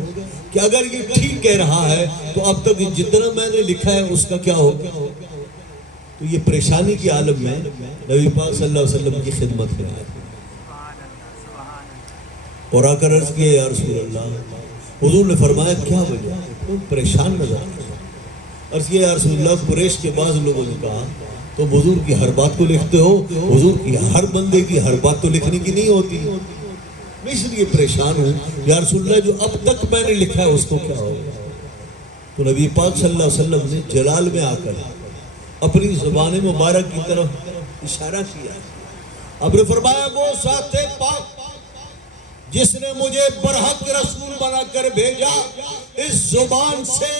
کہ اگر یہ ٹھیک کہہ رہا ہے تو اب تک جتنا میں نے لکھا ہے اس کا کیا ہوگا؟ تو یہ پریشانی کی عالم میں نبی پاک صلی اللہ علیہ وسلم کی خدمت میں آئے اور آ کر عرض کیا یا رسول اللہ، حضور نے فرمایا کیا وجہ؟ تم پریشان نظر آتے ہو۔ عرض کیا یا رسول اللہ، قریش کے بعض لوگوں نے کہا تم حضور کی ہر بات کو لکھتے ہو، حضور کی ہر بندے کی ہر بات تو لکھنے کی نہیں ہوتی، میں اس لیے پریشان ہوں یا رسول اللہ جو اب تک میں نے لکھا ہے اس کو کیا ہوگا؟ تو نبی پاک صلی اللہ علیہ وسلم نے جلال میں آ کر اپنی زبان مبارک کی طرف اشارہ کیا، اب نے فرمایا وہ ذات پاک جس نے مجھے برحق رسول بنا کر بھیجا، اس زبان سے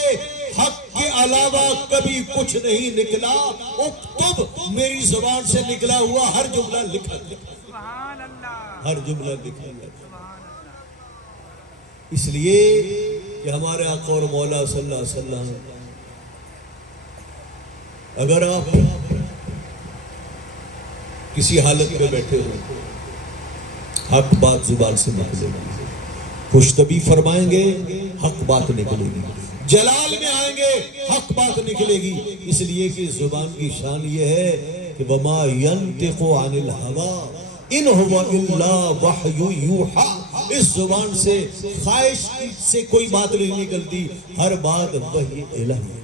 حق کے علاوہ کبھی کچھ نہیں نکلا، اکتب میری زبان سے نکلا ہوا ہر جملہ لکھا گیا، ہر جملہ لکھا گیا۔ اس لیے کہ ہمارے آقا اور مولا صلی اللہ علیہ وسلم، اگر آپ کسی حالت میں بیٹھے ہو، حق بات زبان سے نکلے گی، خوشطبی فرمائیں گے حق بات نکلے گی، جلال میں آئیں گے حق بات نکلے گی، اس لیے کہ زبان کی شان یہ ہے کہ وَمَا يَنْتِقُ عَنِ الْهَوَىٰ إِنْ هُوَ إِلَّا وَحْيٌ يُوحَىٰ، اس زبان سے خواہش سے کوئی بات نہیں نکلتی، ہر بات وحی الہی،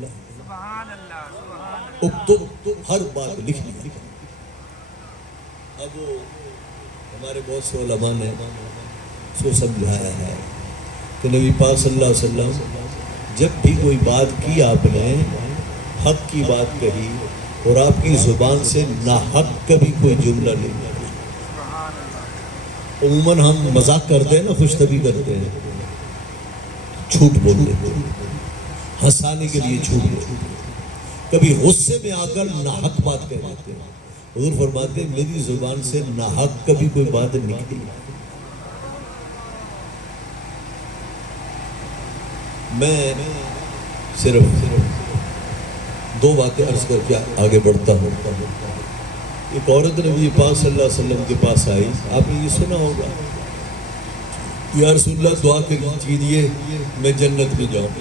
اکتب ہر بات لکھنی۔ اب ہمارے بہت سے علماء نے سو سمجھایا ہے کہ نبی پاک صلی اللہ علیہ وسلم جب بھی کوئی بات کی آپ نے، حق کی بات کہی، اور آپ کی زبان سے ناحق کبھی کوئی جملہ نہیں کہا۔ عموماً ہم مذاق کرتے ہیں نا، خوشطبی کرتے ہیں، جھوٹ بول دیتے ہیں، ہنسانے کے لیے جھوٹ بولتے ہیں، کبھی غصے میں آ کر ناحق بات کہہ دیتے ہیں۔ حضور فرماتے ہیں میری زبان سے ناحق کبھی کوئی بات نکلی، میں صرف دو باتیں عرض کر کے آگے بڑھتا ہوں۔ ایک عورت نبی پاک صلی اللہ علیہ وسلم کے پاس آئی، آپ نے یہ سنا ہوگا، یا رسول اللہ دعا کیجیے میں جنت میں جاؤں.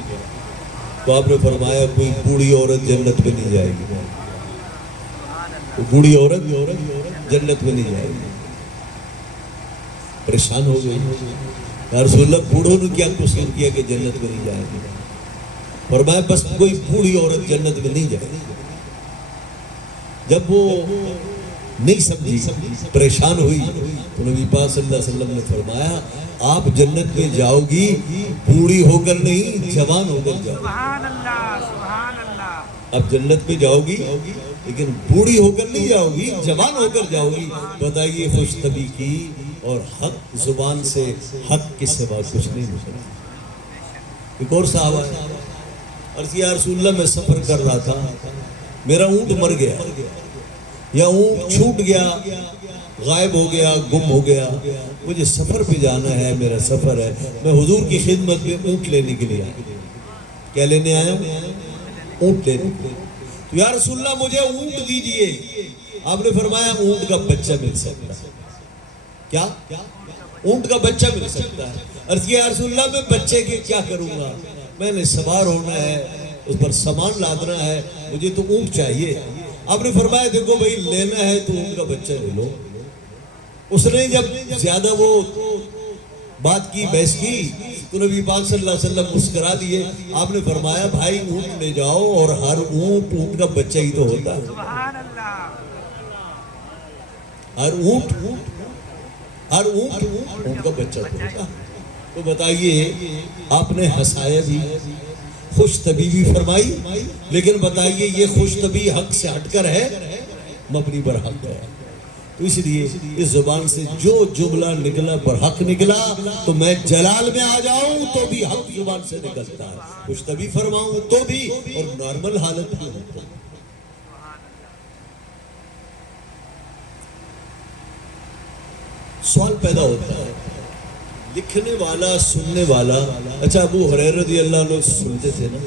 تو آپ نے فرمایا کوئی بوڑھی عورت جنت میں نہیں جائے گی، بوڑھی عورت جنت میں نہیں جائے گی. پریشان ہو گئی، یا رسول اللہ بوڑھوں نے کیا قصور کیا کہ جنت میں نہیں جائے گی؟ فرمایا بس کوئی بوڑھی عورت جنت میں نہیں جائے گی. جب وہ نہیں سمجھی، پریشان ہوئی، تو نبی پاک صلی اللہ علیہ وسلم نے فرمایا آپ جنت میں جاؤ گی بوڑھی ہو کر نہیں، جوان ہو کر جاؤ. سبحان اللہ سبحان اللہ. اب جنت میں جاؤ گی لیکن بوڑھی ہو کر نہیں جاؤ گی، جوان ہو کر جاؤ گی. بتائیے خوش طبی کی اور حق زبان سے حق کے سوا کچھ نہیں ہو سکتا. ایک اور صحابہ ہے، عرض کیا رسول اللہ میں سفر کر رہا تھا، میرا اونٹ مر گیا یا اونٹ چھوٹ گیا، غائب ہو گیا، گم ہو گیا، مجھے سفر پہ جانا ہے، میرا سفر ہے، میں حضور کی خدمت میں اونٹ لینے کے لیے آیا. کیا لینے آیا ہوں؟ اونٹ لینے کے لیے. تو یا رسول اللہ مجھے اونٹ دیجئے. آپ نے فرمایا اونٹ کا بچہ مل سکتا ہے. کیا؟ اونٹ کا بچہ مل سکتا ہے. عرض کیا یا رسول اللہ میں بچے کے کیا کروں گا؟ میں نے سوار ہونا ہے، اس پر سامان لادنا ہے، مجھے تو اونٹ چاہیے. آپ نے فرمایا دیکھو بھائی لینا ہے تو اونٹ کا بچہ لے لو. اس نے جب زیادہ وہ بات کی، بحث کی، تو نبی پاک صلی اللہ علیہ وسلم مسکرا دیے. آپ نے فرمایا بھائی اونٹ لے جاؤ، اور ہر اونٹ کا بچہ ہی تو ہوتا ہے. سبحان اللہ. ہر اونٹ کا بچہ تو ہوتا ہے. تو بتائیے آپ نے ہنسایا بھی، خوش طبی بھی فرمائی، لیکن بتائیے یہ خوش طبی حق سے ہٹ کر ہے، مبنی پر حق ہے. تو اس لیے اس زبان سے جو جملہ نکلا برحق نکلا، تو میں جلال میں آ جاؤں تو بھی حق زبان سے نکلتا ہے، خوش طبی فرماؤں تو بھی، اور نارمل حالت بھی ہوتا ہے. سوال پیدا ہوتا ہے، لکھنے والا، سننے والا، اچھا ابو ہریرہ رضی اللہ عنہ سنتے تھے نا،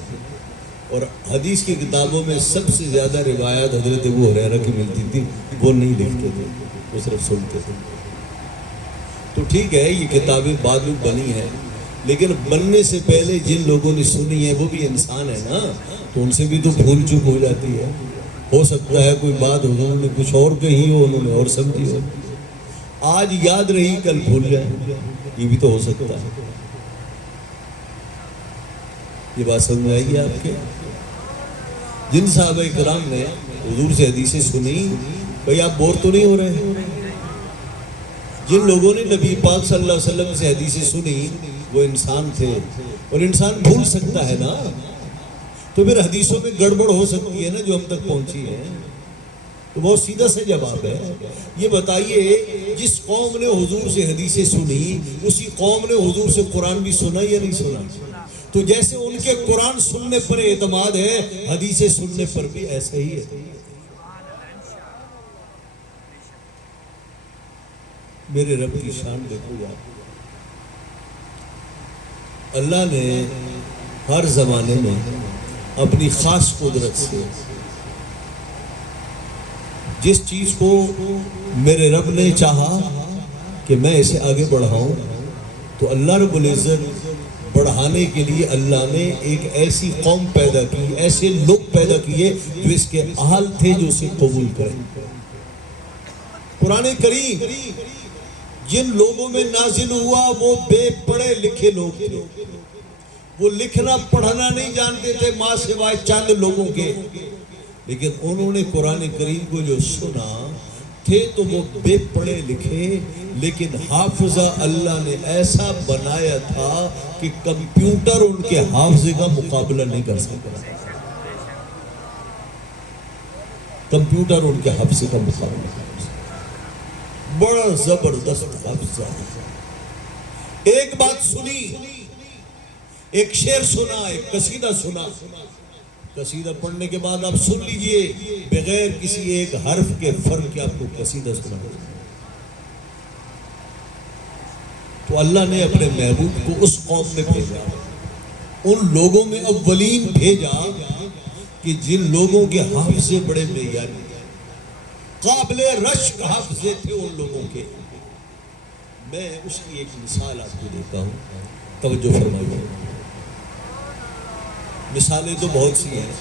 اور حدیث کی کتابوں میں سب سے زیادہ روایات حضرت ابو ہریرہ کی ملتی تھی، وہ نہیں لکھتے تھے، وہ صرف سنتے تھے. تو ٹھیک ہے یہ کتابیں بعد میں بنی ہیں، لیکن بننے سے پہلے جن لوگوں نے سنی ہے وہ بھی انسان ہے نا، تو ان سے بھی تو بھول چوک ہو جاتی ہے. ہو سکتا ہے کوئی بات حضور نے کچھ اور کہی ہو، انہوں نے اور سمجھی ہو، آج یاد رہی کل بھول جائے، یہ بھی تو ہو سکتا ہے. یہ بات سمجھ آئی گی آپ کے؟ جن صحابہ کرام نے حضور سے حدیثیں سنی، بھئی آپ بور تو نہیں ہو رہے؟ جن لوگوں نے نبی پاک صلی اللہ علیہ وسلم سے حدیثیں سنی وہ انسان تھے، اور انسان بھول سکتا ہے نا، تو پھر حدیثوں میں گڑبڑ ہو سکتی ہے نا جو ہم تک پہنچی ہے. تو بہت سیدھا سے جواب ہے. یہ بتائیے جس قوم نے حضور سے حدیثیں سنی، اسی قوم نے حضور سے قرآن بھی سنا یا نہیں سنا؟ تو جیسے ان کے قرآن سننے پر اعتماد ہے، حدیثیں سننے پر بھی ایسا ہی ہے. میرے رب کی شان دیکھو یار، اللہ نے ہر زمانے میں اپنی خاص قدرت سے جس چیز کو میرے رب نے چاہا کہ میں اسے آگے بڑھاؤں، تو اللہ رب العزت بڑھانے کے لیے اللہ نے ایک ایسی قوم پیدا کی، ایسے لوگ پیدا کیے جو اس کے اہل تھے، جو اسے قبول کریں. قرآن کریم جن لوگوں میں نازل ہوا وہ بے پڑھے لکھے لوگ تھے، وہ لکھنا پڑھنا نہیں جانتے تھے ماں سوائے چند لوگوں کے، لیکن انہوں نے قرآن کریم کو جو سنا تھے تو وہ بے پڑھے لکھے، لیکن حافظہ اللہ نے ایسا بنایا تھا کہ کمپیوٹر ان کے حافظے کا مقابلہ نہیں کر سکتا. کمپیوٹر ان کے حافظے کا مقابلہ نہیں کر سکتا. بڑا زبردست حافظہ. ایک بات سنی، ایک شعر سنا، ایک قصیدہ سنا، قصیدہ پڑھنے کے بعد آپ سن لیجئے بغیر کسی ایک حرف کے فرق کے آپ کو قصیدہ سنا. تو اللہ نے اپنے محبوب کو اس قوم میں بھیجا، ان لوگوں میں اولین بھیجا کہ جن لوگوں کے حافظے بڑے معیاری. قابل رشک حافظے تھے ان لوگوں کے. میں اس کی ایک مثال آپ کو دیتا ہوں, توجہ فرمائیے. مثالیں تو بہت سی ہیں,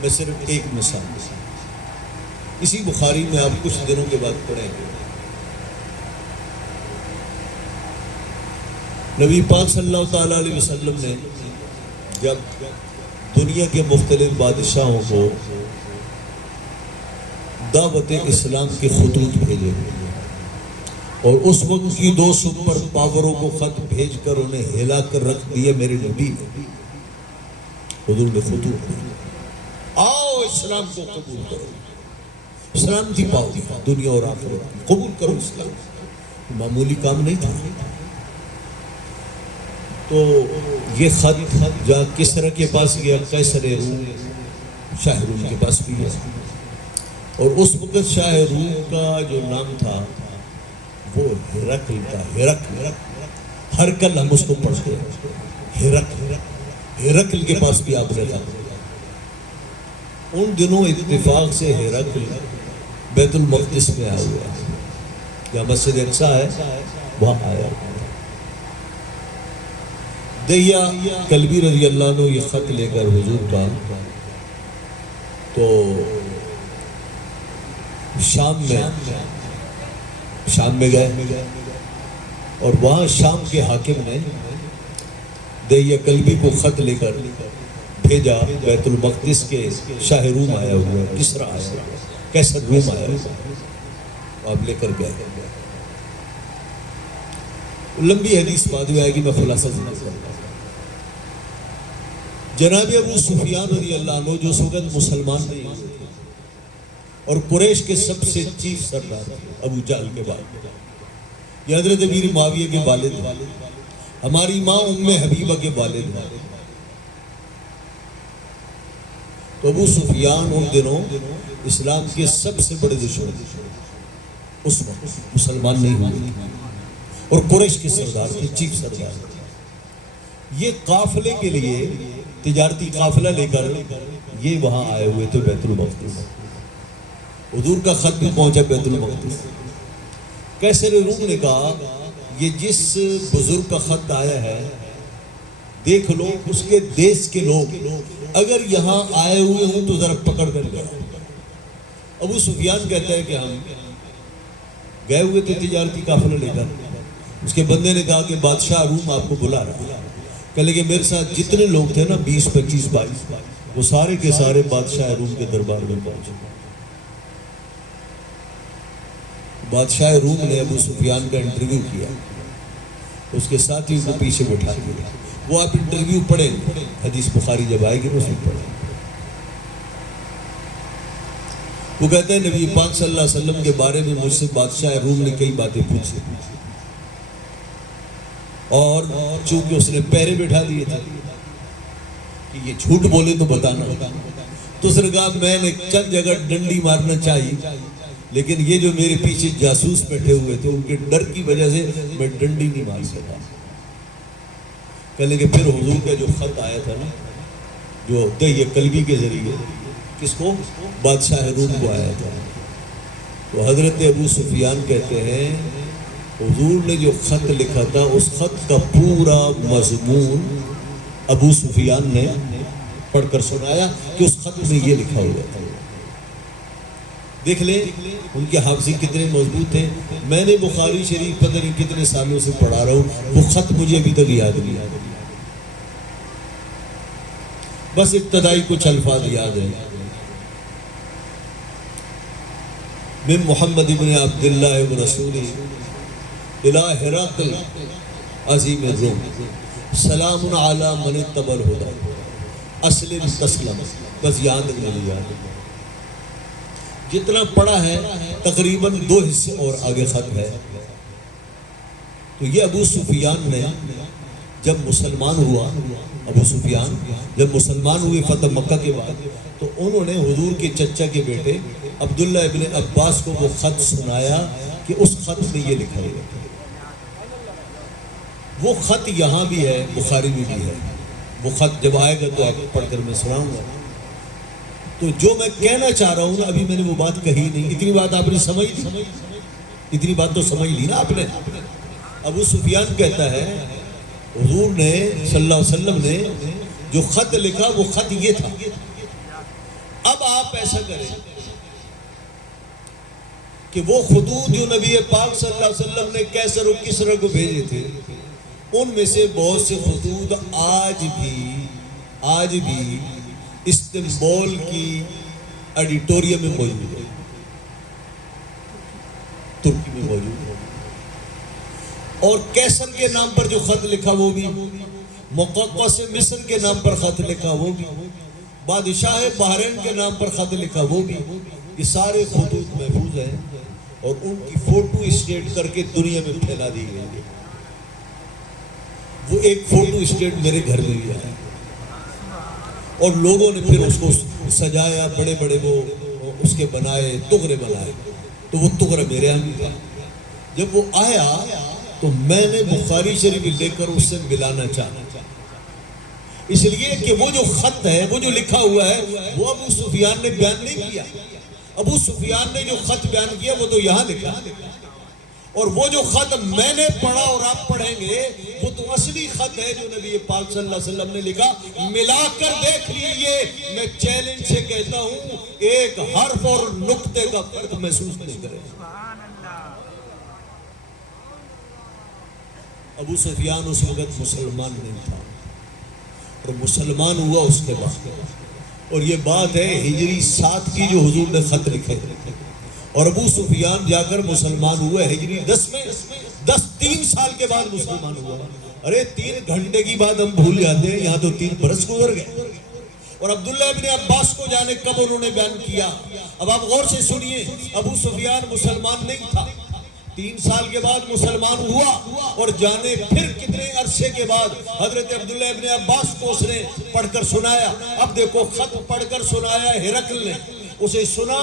میں صرف ایک مثال اسی بخاری میں آپ کچھ دنوں کے بعد پڑھیں گے. نبی پاک صلی اللہ تعالیٰ علیہ وسلم نے جب دنیا کے مختلف بادشاہوں کو دعوت اسلام کے خطوط بھیجے اور اس وقت کی 2 سپر پاوروں کو خط بھیج کر انہیں ہلا کر رکھ دیا, میرے نبی حضور نے خطوط بھیجے, آؤ اسلام کو قبول کرو, سلامتی پاؤ دنیا اور آخرت, قبول کرو اسلام. معمولی کام نہیں تھا. تو یہ خط جا کسرا کے پاس گیا, قیصر روم شاہ روم کے پاس بھی گیا, اور اس وقت شاہ روم کا جو نام تھا وہ ہرقل کا. ہرقل ہم اس کو پڑھتے ہیں, ہرقل کے پاس بھی آپ نے تھا. ان دنوں اتفاق سے ہرقل بیت المقدس میں آیا ہوا, جہاں مسجد اقصی ہے وہاں آیا. دہیا کلبی رضی اللہ عنہ یہ خط لے کر حضور کا تو شام میں گئے, اور وہاں شام کے حاکم نے دہیا کلبی کو خط لے کر بھیجا بیت المقدس کے شاہ روم آیا ہوا, کسرا آیا ہوا, قیصر روم آیا ہوا, آپ لے کر گئے. لمبی حدیث بعد میں آئے گی, میں خلاصہ ذکر کروں گا. جناب ابو سفیان رضی اللہ عنہ جو اس وقت مسلمان نہیں ہوئے اور قریش کے سب سے چیف سردار تھے ابو جہل کے بعد, یہ حضرت امیر معاویہ کے والد ہیں, ہماری ماں ام حبیبہ کے والد ہیں. تو ابو سفیان ان دنوں اسلام کے سب سے بڑے دشمن تھے, اس وقت مسلمان نہیں ہوئے اور قریش کے سردار تھے, چیف سردار تھے. یہ قافلے کے لیے تجارتی قافلہ لے کر یہ وہاں آئے ہوئے تھے بیت المقدس. حضور کا خط بھی پہنچا بیت المقدس. قیصر روم نے کہا یہ جس بزرگ کا خط آیا ہے دیکھ لو, اس کے دیش کے لوگ اگر یہاں آئے ہوئے ہوں تو ذرا پکڑ کر لے. ابو سفیان کہتا ہے کہ ہم گئے ہوئے تھے تجارتی قافلہ لے کر. اس کے بندے نے کہا کہ بادشاہ روم آپ کو بلا رہا ہے. کہنے کہ میرے ساتھ جتنے لوگ تھے نا 20 25 22 وہ سارے کے سارے بادشاہ روم کے دربار میں پہنچے. بادشاہ روم نے ابو سفیان کا انٹرویو کیا, اس کے ساتھی کو پیچھے بٹھا دیا. وہ آپ انٹرویو پڑھیں, حدیث بخاری جب آئے گی نا اس میں پڑھیں. وہ کہتے ہیں نبی پاک صلی اللہ علیہ وسلم کے بارے میں مجھ سے بادشاہ روم نے کئی باتیں پوچھی, اور چونکہ اس نے پہرے بٹھا دیے تھے کہ یہ جھوٹ بولے تو بتانا, تو اس نے کہا میں نے چند جگہ ڈنڈی مارنا چاہیے لیکن یہ جو میرے پیچھے جاسوس بیٹھے ہوئے تھے ان کے ڈر کی وجہ سے میں ڈنڈی نہیں مار سکا. کہنے کہ پھر حضور کا جو خط آیا تھا نا جو دہیا کلبی کے ذریعے, کس کو؟ بادشاہ روم کو آیا تھا. تو حضرت ابو سفیان کہتے ہیں حضور نے جو خط لکھا تھا اس خط کا پورا مضمون ابو سفیان نے پڑھ کر سنایا کہ اس خط میں یہ لکھا ہوا تھا. دیکھ لیں ان کے حافظی کتنے مضبوط ہیں. میں نے بخاری شریف پتہ نہیں کتنے سالوں سے پڑھا رہا ہوں, وہ خط مجھے ابھی تک یاد نہیں. بس ابتدائی کچھ الفاظ یاد ہیں. من محمد ابن عبداللہ ابن رسول الہ ہرقل عظیم الروم سلام علی من اتبع الہدی اسلم تسلم. بس یاد تک نہیں یاد. جتنا پڑھا ہے تقریباً 2 حصے اور آگے خط ہے. تو یہ ابو سفیان نے جب مسلمان ہوا, ابو سفیان جب مسلمان ہوئے فتح مکہ کے بعد, تو انہوں نے حضور کے چچا کے بیٹے عبداللہ ابن عباس کو وہ خط سنایا کہ اس خط میں یہ لکھا ہے. وہ خط یہاں بھی ہے, بخاری میں بھی ہے. وہ خط جب آئے گا تو آپ پڑھ کر میں سناؤں گا. تو جو میں کہنا چاہ رہا ہوں نا، ابھی میں نے وہ بات کہی نہیں، اتنی بات آپ نے سمجھ لی، اتنی بات تو سمجھ لی نا آپ نے۔ ابو سفیان کہتا ہے حضور نے صلی اللہ علیہ وسلم نے جو خط لکھا وہ خط یہ تھا، اب آپ ایسا کریں کہ وہ خطوط جو نبی پاک صلی اللہ علیہ وسلم نے کیسر و کسرا کو بھیجے تھے، ان میں سے بہت سے خطوط آج بھی استنبول کی ایڈیٹوریم میں موجود ہے، ترکی میں موجود ہے۔ اور کیسر کے نام پر جو خط لکھا وہ بھی، مقوقس مصر کے نام پر خط لکھا وہ بھی، بادشاہ بحرین کے نام پر خط لکھا وہ بھی، یہ سارے خطوط محفوظ ہیں اور ان کی فوٹو اسٹیٹ کر کے دنیا میں پھیلا دی گئی۔ وہ ایک فوٹو اسٹیٹ میرے گھر میں بھی آیا اور لوگوں نے پھر اس کو سجایا، بڑے بڑے وہ اس کے بنائے، تغرے بنائے، تو وہ تغرہ میرے یہاں بھی تھا۔ جب وہ آیا تو میں نے بخاری شریف لے کر اس سے ملانا چاہا، اس لیے کہ وہ جو خط ہے، وہ جو لکھا ہوا ہے، وہ ابو سفیان نے بیان نہیں کیا۔ ابو سفیان نے جو خط بیان کیا وہ تو یہاں لکھا، اور وہ جو خط میں نے پڑھا اور آپ پڑھیں گے وہ تو اصلی خط ہے جو نبی پاک صلی اللہ علیہ وسلم نے لکھا۔ ملا کر دیکھ لیجئے، میں چیلنج سے کہتا ہوں ایک حرف اور نقطے کا فرق محسوس نہیں کرے۔ ابو سفیان اس وقت مسلمان نہیں تھا اور مسلمان ہوا اس کے بعد، اور یہ بات ہے ہجری 7 کی جو حضور نے خط لکھے، اور ابو سفیان جا کر مسلمان ہوا ہجری 10 میں، 3 سال کے بعد مسلمان ہوا۔ ارے 3 گھنٹے کی بات ہم بھول جاتے ہیں، یہاں تو 3 برس گزر گئے۔ اور عبداللہ ابن عباس کو جانے کب انہوں نے بیان کیا۔ اب آپ غور سے سنیے، ابو سفیان مسلمان نہیں تھا، 3 سال کے بعد مسلمان ہوا، اور جانے پھر کتنے عرصے کے بعد حضرت عبداللہ ابن عباس کو اس نے پڑھ کر سنایا۔ اب دیکھو، خط پڑھ کر سنایا ہرقل نے، اسے سنا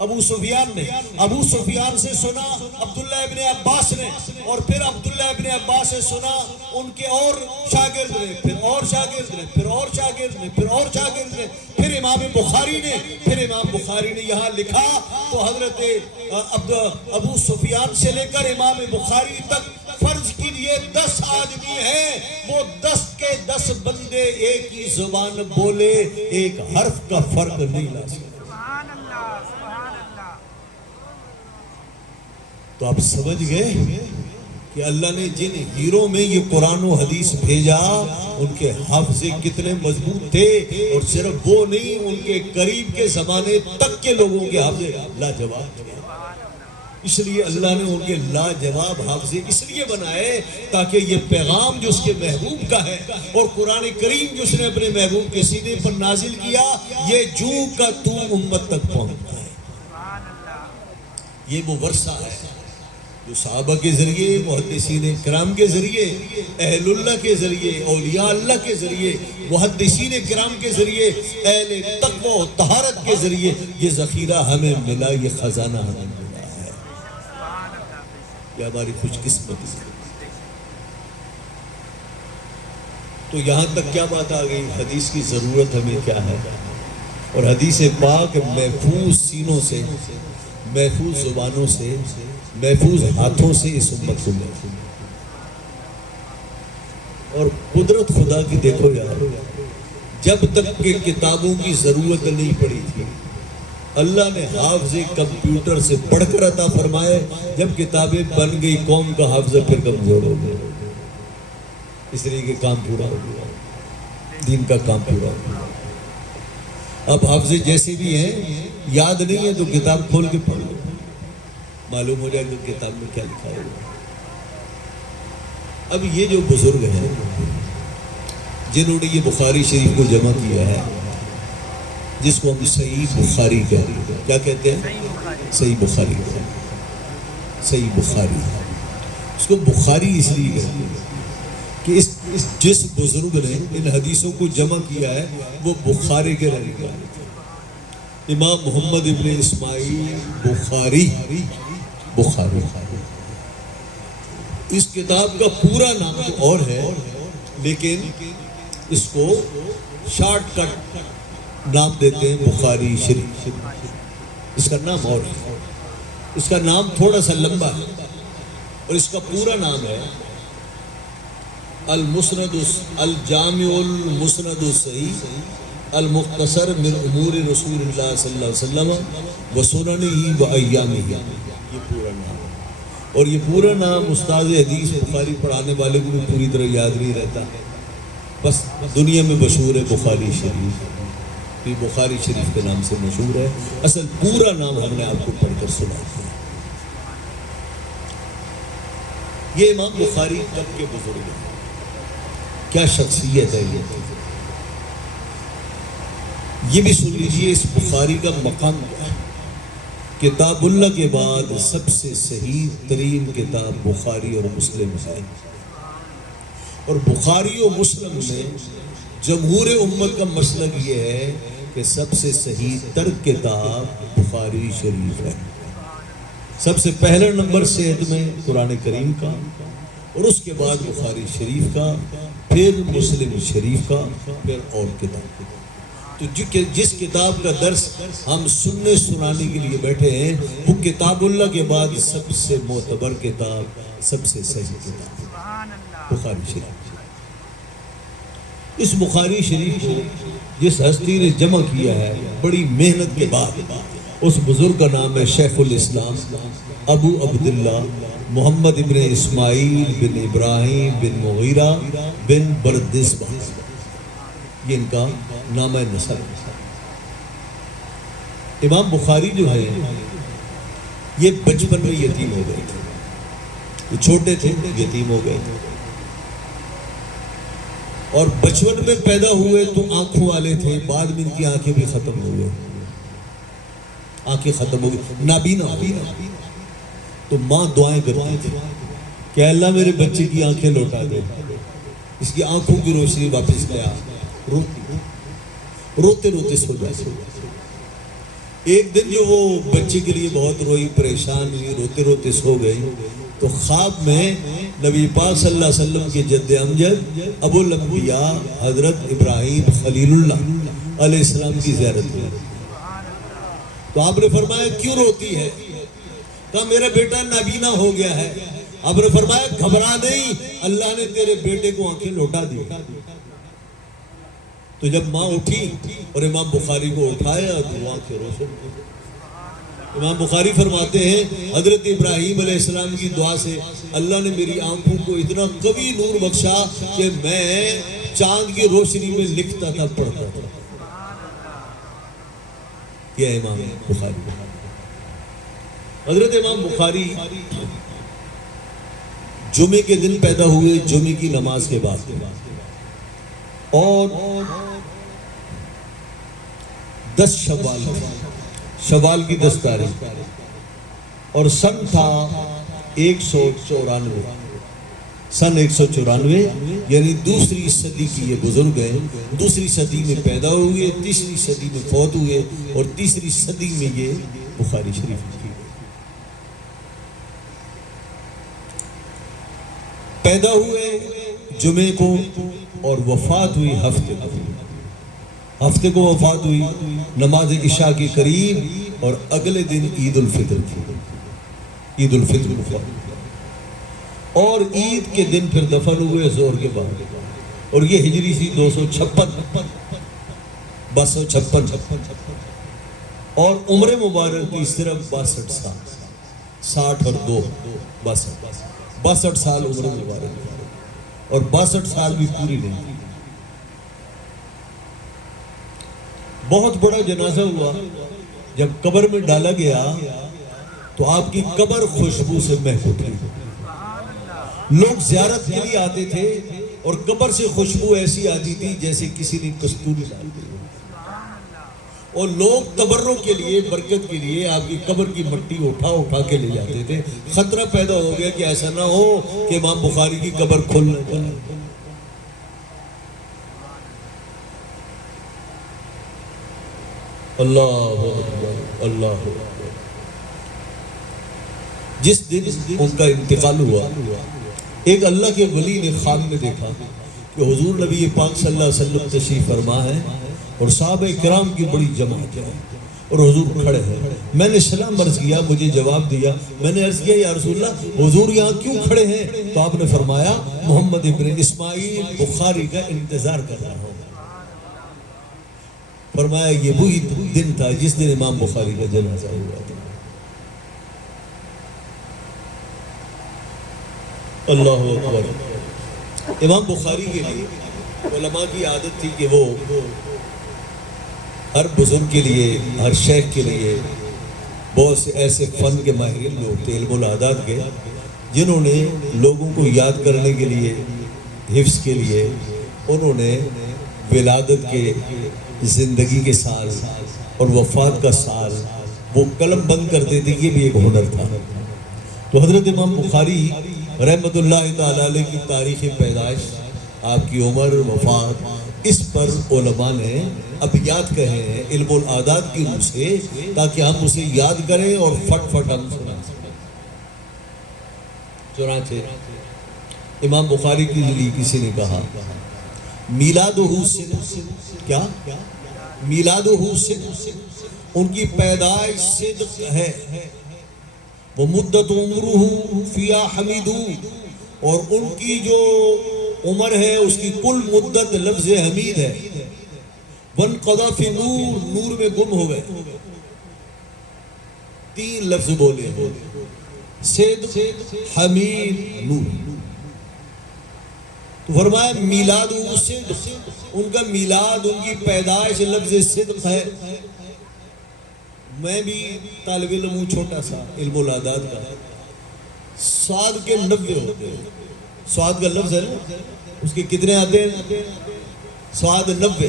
ابو سفیان نے، ابو سفیان سے سنا عبداللہ ابن عباس نے، اور پھر عبداللہ ابن عباس سے سنا ان کے اور شاگرد نے، پھر اور شاگرد نے، پھر اور شاگرد نے، پھر اور شاگرد نے، پھر امام بخاری نے، پھر امام بخاری نے یہاں لکھا تو حضرت ابو سفیان سے لے کر امام بخاری تک فرض کیجئے 10 آدمی ہیں، وہ 10 کے 10 بندے ایک ہی زبان بولے، ایک حرف کا فرق نہیں لا سکتے۔ تو آپ سمجھ گئے کہ اللہ نے جن ہیروں میں یہ قرآن و حدیث بھیجا ان کے حافظے کتنے مضبوط تھے، اور صرف وہ نہیں، ان کے قریب کے زمانے تک کے لوگوں کے حافظے لاجواب تھے۔ اس لیے اللہ نے ان کے لاجواب حافظے اس لیے بنائے تاکہ یہ پیغام جو اس کے محبوب کا ہے، اور قرآن کریم جو اس نے اپنے محبوب کے سینے پر نازل کیا، یہ جو کا تو امت تک پہنچتا ہے۔ یہ وہ ورثہ ہے جو صحابہ کے ذریعے، محدثین کرام کے ذریعے، اہل اللہ کے ذریعے، اولیاء اللہ کے ذریعے، محدثین کرام کے ذریعے، اہل تقوی و طہارت کے ذریعے یہ ذخیرہ ہمیں ملا، یہ خزانہ ہمیں ملا ہے۔ یہ ہماری خوش قسمتی ہے۔ تو یہاں تک کیا بات آ گئی؟ حدیث کی ضرورت ہمیں کیا ہے، اور حدیث پاک محفوظ سینوں سے، محفوظ زبانوں سے، محفوظ ہاتھوں سے اس امت کو محفوظ۔ اور قدرت خدا کی دیکھو یار، جب تک کہ کتابوں کی ضرورت نہیں پڑی تھی، اللہ نے حافظ کمپیوٹر سے پڑھ کر عطا فرمائے۔ جب کتابیں بن گئی، قوم کا حافظہ پھر کمزور ہو گیا، اس لیے کہ کام پورا ہو گیا، دین کا کام پورا ہو گیا۔ اب حافظے جیسے بھی ہیں، یاد نہیں ہے تو کتاب کھول کے پڑھ لو، معلوم ہو جائے کہ کتاب میں کیا لکھا ہے۔ اب یہ جو بزرگ ہیں جنہوں نے یہ بخاری شریف کو جمع کیا ہے، جس کو ہم صحیح بخاری کہتے ہیں، کیا کہتے ہیں؟ صحیح بخاری، صحیح بخاری۔ اس کو بخاری اس لیے کہتے ہیں کہ جس بزرگ نے ان حدیثوں کو جمع کیا ہے وہ بخاری کے رہنے والے تھے، امام محمد ابن اسماعیل بخاری۔ اس کتاب کا پورا نام تو اور ہے، لیکن اس کو شارٹ کٹ نام دیتے ہیں بخاری شریف، اس کا نام اور ہے، اس کا نام تھوڑا سا لمبا ہے، اور اس کا پورا نام ہے المسند الجامع المسند الصحیح المختصر من امور رسول اللہ صلی اللہ علیہ وسلم وسننہ وایامہ، یہ پورا نام ہے۔ اور یہ پورا نام استاد حدیث بخاری پڑھانے والے کو بھی پوری طرح یاد نہیں رہتا، بس دنیا میں مشہور ہے بخاری شریف، یہ بخاری شریف کے نام سے مشہور ہے، اصل پورا نام ہم نے آپ کو پڑھ کر سنایا۔ یہ امام بخاری کب کے بزرگ ہیں، کیا شخصیت ہے یہ بھی سن لیجئے۔ اس بخاری کا مقام کیا ہے؟ کتاب اللہ کے بعد سب سے صحیح ترین کتاب بخاری اور مسلم ہے، اور بخاری و مسلم میں جمہور امت کا مسلک یہ ہے کہ سب سے صحیح تر کتاب بخاری شریف ہے۔ سب سے پہلا نمبر صحت میں قرآن کریم کا، اور اس کے بعد بخاری شریف کا، پھر مسلم شریف کا، پھر اور کتاب۔ تو جس کتاب کا درس ہم سننے سنانے کے لیے بیٹھے ہیں، وہ کتاب اللہ کے بعد سب سے معتبر کتاب، سب سے صحیح کتاب بخاری شریف۔ اس بخاری شریف کو جس ہستی نے جمع کیا ہے بڑی محنت کے بعد، اس بزرگ کا نام ہے شیخ الاسلام ابو عبداللہ محمد بن اسماعیل بن ابراہیم بن مغیرہ بن بردسبہ، یہ ان کا نام نسب ہے۔ امام بخاری جو ہے یہ بچپن میں یتیم ہو گئے تھے، وہ چھوٹے تھے یتیم ہو گئے تھے، اور بچپن میں پیدا ہوئے تو آنکھوں والے تھے، بعد میں ان کی آنکھیں بھی ختم ہو گئی، آنکھیں ختم ہو گئی، نابینا ہو گئی۔ تو ماں دعائیں کرتی تھی کہ اللہ میرے بچے کی آنکھیں لوٹا دے، اس کی آنکھوں کی روشنی واپس لے آ۔ روتے روتے سو جاتے۔ ایک دن جو وہ بچے کے لیے بہت روئی، پریشان ہوئی، روتے روتے سو گئی، تو خواب میں نبی پاک صلی اللہ علیہ وسلم کے جد امجد ابو الانبیاء حضرت ابراہیم خلیل اللہ علیہ السلام کی زیارت ہوئی۔ تو آپ نے فرمایا کیوں روتی ہے؟ کہا میرا بیٹا نابینا ہو گیا ہے۔ آپ نے فرمایا گھبرا نہیں، اللہ نے تیرے بیٹے کو آنکھیں لوٹا دی۔ تو جب ماں اٹھی اور امام بخاری کو اٹھایا تو وہ آنکھیں روشن ہو گئی۔ امام بخاری فرماتے ہیں حضرت ابراہیم علیہ السلام کی دعا سے اللہ نے میری آنکھوں کو اتنا قوی نور بخشا کہ میں چاند کی روشنی میں لکھتا تھا، پڑھتا تھا۔ یہ امام بخاری۔ حضرت امام بخاری جمعے کے دن پیدا ہوئے، جمعے کی نماز کے بعد، اور 10 شوال کی 10 تاریخ، اور سن تھا 194، سن 194، یعنی دوسری صدی کی یہ بزرگ ہیں۔ دوسری صدی میں پیدا ہوئے، تیسری صدی میں فوت ہوئے، اور تیسری صدی میں یہ بخاری شریف کی پیدا ہوئے جمعے کو، اور وفات ہوئی ہفتے کو وفات ہوئی، نماز عشاء کے قریب، اور اگلے دن عید الفطر کی، عید الفطر کو، اور عید کے دن پھر دفن ہوئے زور کے بعد، اور یہ ہجری سی 256، اور عمر مبارک کی صرف 62 سال، 60 اور 2 62 سال عمر مبارک، اور 62 سال بھی پوری نہیں۔ بہت بڑا جنازہ ہوا، جب قبر میں ڈالا گیا تو آپ کی قبر خوشبو سے مہک اٹھی۔ لوگ زیارت کے لیے آتے تھے، اور قبر سے خوشبو ایسی آتی تھی جیسے کسی نے کستوری ڈال دی، اور لوگ تبرک کے لیے، برکت کے لیے آپ کی قبر کی مٹی اٹھا کے لے جاتے تھے۔ خطرہ پیدا ہو گیا کہ ایسا نہ ہو کہ امام بخاری کی قبر کھل نہ جائے۔ اللہ اکبر، اللہ اکبر۔ جس دن ان کا انتقال ہوا، ایک اللہ کے ولی نے خواب میں دیکھا کہ حضور نبی پاک صلی اللہ علیہ وسلم تشریف فرما ہے، اور صحابہ کرام کی بڑی جماعت ہے اور حضور کھڑے ہیں. میں نے سلام عرض کیا, مجھے جواب دیا. میں نے عرض کیا یا رسول اللہ حضور یہاں کیوں کھڑے ہیں؟ تو آپ نے فرمایا محمد ابن اسماعیل بخاری کا انتظار کر رہا ہوں. فرمایا یہ وہی دن تھا جس دن امام بخاری کا جنازہ ہوا تھا. اللہ اکبر. امام بخاری کے لیے علماء کی عادت تھی کہ وہ ہر بزرگ کے لیے, ہر شیخ کے لیے بہت سے ایسے فن کے ماہرین لوگ تھے, علم العادات کے, جنہوں نے لوگوں کو یاد کرنے کے لیے, حفظ کے لیے, انہوں نے ولادت کے, زندگی کے سال اور وفات کا سال وہ قلم بند کرتے تھے. یہ بھی ایک ہنر تھا. تو حضرت امام بخاری رحمت اللہ تعالی علیہ کی تاریخ پیدائش, آپ کی عمر, وفات, اس پر علماء نے اب یاد کہے ہیں علم العادات کی روح سے, تاکہ ہم اسے یاد کریں اور فٹ فٹ ہم سنا سکیں. چنانچہ امام بخاری کے لیے کسی نے کہا میلادہ صدق. کیا میلادہ صدق, ان کی پیدائش صدق ہے. وہ مدت عمرہ فیہا حمید, اور ان کی جو عمر ہے اس کی کل مدت لفظ حمید ہے. وانقضا فی نور, نور میں گم ہو گئے. 3 لفظ بولے ہیں, صدق, حمید, نور. تو فرمایا میلاد صدق, ان کا میلاد, ان کی پیدائش لفظ صدق ہے. میں بھی طالب علم ہوں, چھوٹا سا علم العادات کا. صاد کے 90 ہوتے ہیں. صاد کا لفظ ہے نا, اس کے کتنے آتے ہیں؟ صاد 90.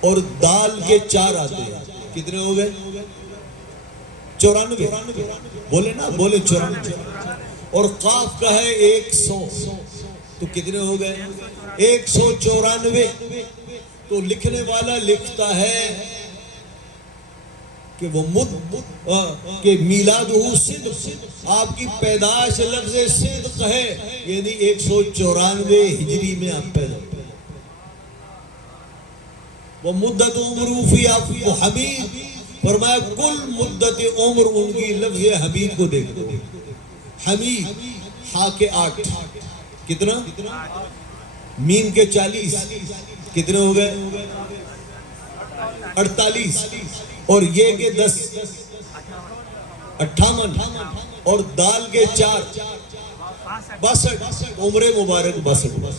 اور دال کے 4 آتے ہیں. کتنے ہو گئے؟ 94. بولے نا, بولے 94. اور قاف کا ہے 100, تو کتنے ہو گئے؟ 194. تو لکھنے والا لکھتا ہے کہ وہ کہ میلادہ صدق, آپ کی پیدائش لفظ صدق ہے, یعنی 194 ہجری میں آپ پیدا ہوئے. وہ مدت عمر فیہا حمید, فرمایا کل مدت عمر ان کی لفظ حمید کو دیکھ دو. حمید ہا کے 8, کتنا؟ میم کے 40, کتنے ہو گئے؟ 48. اور یہ کے 10, 58. اور دال کے 4, 62. عمر مبارک 62.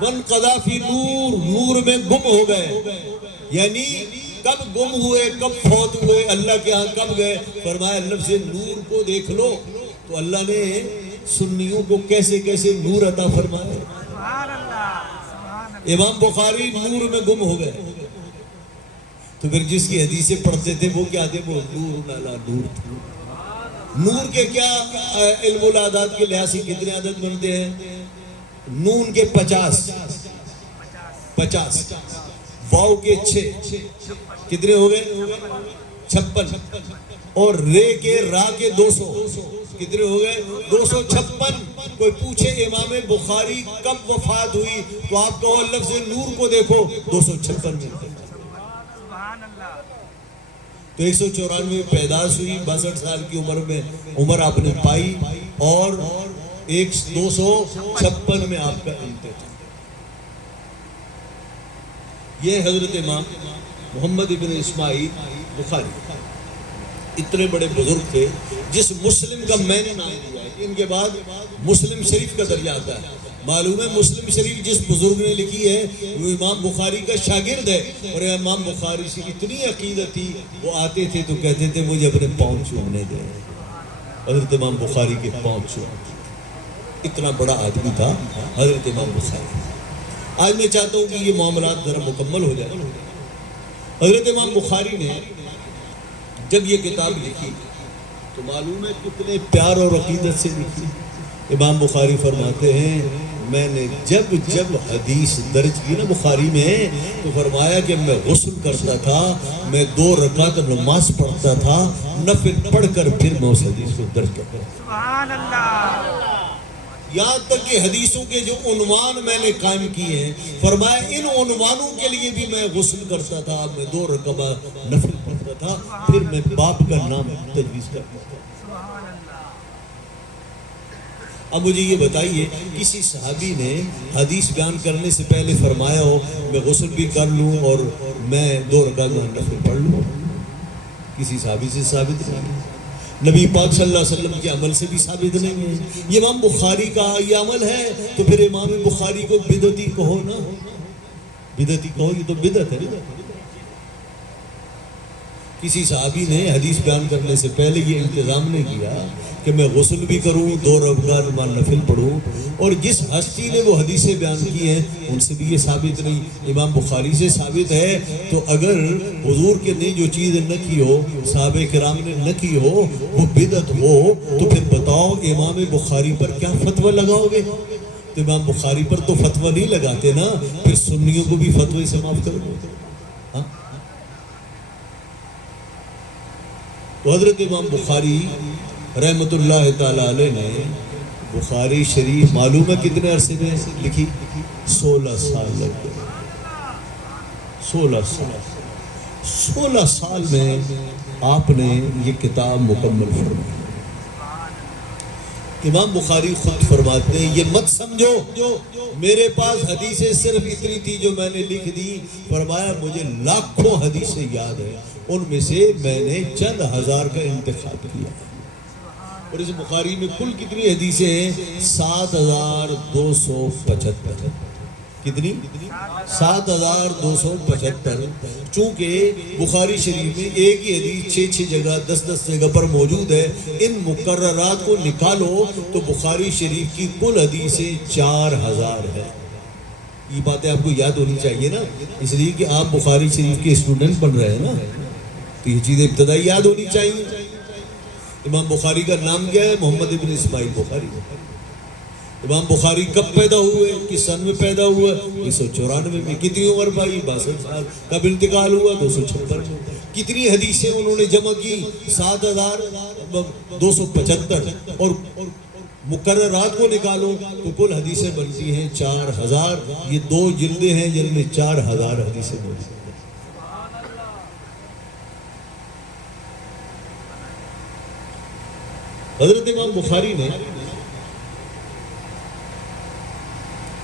وانقضا فی نور, نور میں گم ہو گئے. یعنی کب گم ہوئے, کب فوت ہوئے, اللہ کے ہاں کب گئے؟ فرمایا لفظ نور کو دیکھ لو. تو اللہ نے سنیوں کو کیسے کیسے نور عطا فرمایا. امام بخاری نور میں گم ہو گئے. تو پھر جس کی حدیثیں پڑھتے تھے وہ کیا تھے؟ وہ نور علی نور تھے. نور کے کیا علم العادات کے لحاظ سے کتنے عدد بنتے ہیں؟ نون کے 50, واو کے 6, کتنے ہو گئے؟ 56. اور رے کے را کے 200, کتنے ہو گئے؟ 256. کوئی پوچھے امام بخاری کب وفات ہوئی, تو آپ کہو لفظ نور کو دیکھو, 256 میں. تو 194 پیدائش ہوئی, 62 سال کی عمر میں عمر آپ نے پائی, اور 256 میں آپ کا انتقال. یہ حضرت امام محمد ابن اسماعیل بخاری اتنے بڑے بزرگ تھے, جس مسلم کا میں نے نام لیا ہے. ان کے بعد مسلم شریف کا درجہ آتا ہے. معلوم ہے مسلم شریف جس بزرگ نے لکھی ہے وہ امام بخاری کا شاگرد ہے, اور امام بخاری سے اتنی عقیدت تھی, وہ آتے تھے تو کہتے تھے مجھے اپنے پاؤں چھونے دیں. حضرت امام بخاری کے پاؤں چھونے, اتنا بڑا آدمی تھا حضرت امام بخاری. آج میں چاہتا ہوں کہ یہ معاملات ذرا مکمل ہو جائے. حضرت امام بخاری نے جب یہ کتاب لکھی تو معلوم ہے کتنے پیار اور عقیدت سے لکھی. امام بخاری فرماتے ہیں میں نے جب حدیث درج کی نا بخاری میں, تو فرمایا کہ میں غسل کرتا تھا, میں 2 رکعت نماز پڑھتا تھا, نفل پڑھ کر پھر میں اس حدیث کو درج کرتا. سبحان اللہ. یہاں تک کہ حدیثوں کے جو عنوان میں نے قائم کیے ہیں، فرمایا ان عنوانوں کے لیے بھی میں غسل کرتا تھا، میں 2 رکعہ نفل پڑھتا تھا، پھر میں باپ کا نام تجویز کرتا تھا۔ اب مجھے یہ بتائیے، کسی صحابی نے حدیث بیان کرنے سے پہلے فرمایا ہو میں غسل بھی کر لوں اور میں 2 رکعت نفل پڑھ لوں؟ کسی صحابی سے ثابت نہیں، نبی پاک صلی اللہ علیہ وسلم کے عمل سے بھی ثابت نہیں ہے۔ یہ امام بخاری کا یہ عمل ہے تو پھر امام بخاری کو بدعتی کہو نا، بدعتی کہو، یہ تو بدعت ہے نا۔ کسی صحابی نے حدیث بیان کرنے سے پہلے یہ انتظام نہیں کیا کہ میں غسل بھی کروں، 2 رکعت نفل پڑھوں، اور جس ہستی نے وہ حدیثیں بیان کی ہیں ان سے بھی یہ ثابت نہیں، امام بخاری سے ثابت ہے۔ تو اگر حضور کے نے جو چیز نہ کی ہو، صحابہ کرام نے نہ کی ہو، وہ بدعت ہو، تو پھر بتاؤ امام بخاری پر کیا فتویٰ لگاؤ گے؟ تو امام بخاری پر تو فتویٰ نہیں لگاتے نا، پھر سنیوں کو بھی فتوے سے معاف کر دو۔ ہاں، تو حضرت امام بخاری رحمت اللہ تعالیٰ علیہ نے بخاری شریف معلوم ہے کتنے عرصے میں لکھی؟ 16 سال لگ گئے، 16 سال میں آپ نے یہ کتاب مکمل فرمائی۔ امام بخاری خود فرماتے ہیں یہ مت سمجھو میرے پاس حدیثیں صرف اتنی تھی جو میں نے لکھ دی، فرمایا مجھے لاکھوں حدیثیں یاد ہیں، ان میں سے میں نے چند ہزار کا انتخاب کیا۔ اور اس بخاری میں کل کتنی حدیثیں ہیں؟ 7275۔ کتنی؟ 7275۔ چونکہ بخاری شریف میں ایک ہی حدیث 6 جگہ 10 جگہ پر موجود ہے، ان مقررات کو نکالو تو بخاری شریف کی کل حدیثیں 4000 ہے۔ یہ باتیں آپ کو یاد ہونی چاہیے نا، اس لیے کہ آپ بخاری شریف کے اسٹوڈنٹ بن رہے ہیں نا، تو یہ چیزیں ابتدائی یاد ہونی چاہیے۔ امام بخاری کا نام کیا ہے؟ محمد ابن اسماعیل بخاری۔ امام بخاری کب پیدا ہوئے؟ کس سن میں پیدا ہوا؟ 1994 میں۔ کتنی عمر پائی؟ 62 سال۔ کب انتقال ہوا؟ 256 میں۔ کتنی حدیثیں انہوں نے جمع کی؟ 7275۔ اور مقررات کو نکالو تو کل حدیثیں بنتی ہیں 4000۔ یہ 2 جلدیں ہیں جن میں 4000 حدیثیں موجود ہیں۔ حضرت امام بخاری نے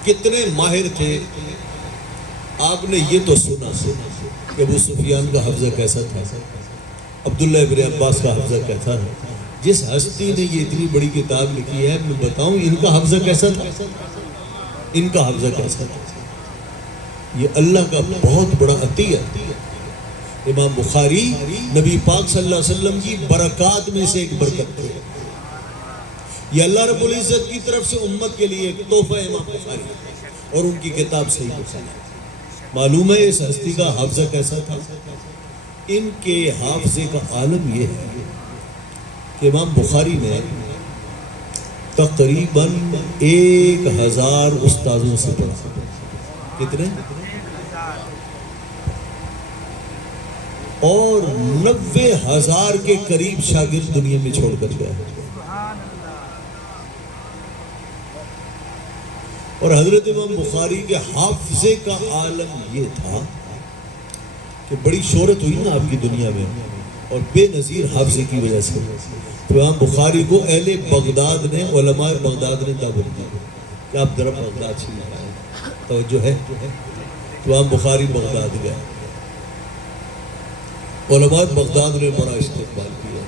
کتنے ماہر تھے، آپ نے یہ تو سنا کہ ابو سفیان کا حفظہ کیسا تھا، عبداللہ ابن عباس کا حفظہ کیسا تھا۔ جس ہستی نے یہ اتنی بڑی کتاب لکھی ہے، میں بتاؤں ان کا حفظہ کیسا تھا، ان کا حفظہ کیسا تھا۔ یہ اللہ کا بہت بڑا عطیہ۔ امام بخاری نبی پاک صلی اللہ علیہ وسلم کی برکات میں سے ایک برکت تھی۔ یہ اللہ رب العزت کی طرف سے امت کے لیے ایک تحفہ ہے امام بخاری، اور ان کی کتاب صحیح بخاری۔ معلوم ہے اس ہستی کا حافظہ کیسا تھا؟ ان کے حافظے کا عالم یہ ہے کہ امام بخاری نے تقریباً 1000 استاذوں سے پڑھا۔ کتنے؟ اور 90,000 کے قریب شاگرد دنیا میں چھوڑ کر گیا ہے۔ اور حضرت امام بخاری کے حافظے کا عالم یہ تھا کہ بڑی شہرت ہوئی نا آپ کی دنیا میں، اور بے نظیر حافظے کی وجہ سے، تو امام بخاری کو اہل بغداد نے، علماء بغداد نے دعوت دی کہ آپ ذرا بغداد سے آئیں، توجہ ہے؟ تو امام بخاری بغداد گئے، علماء بغداد نے بڑا استقبال کیا،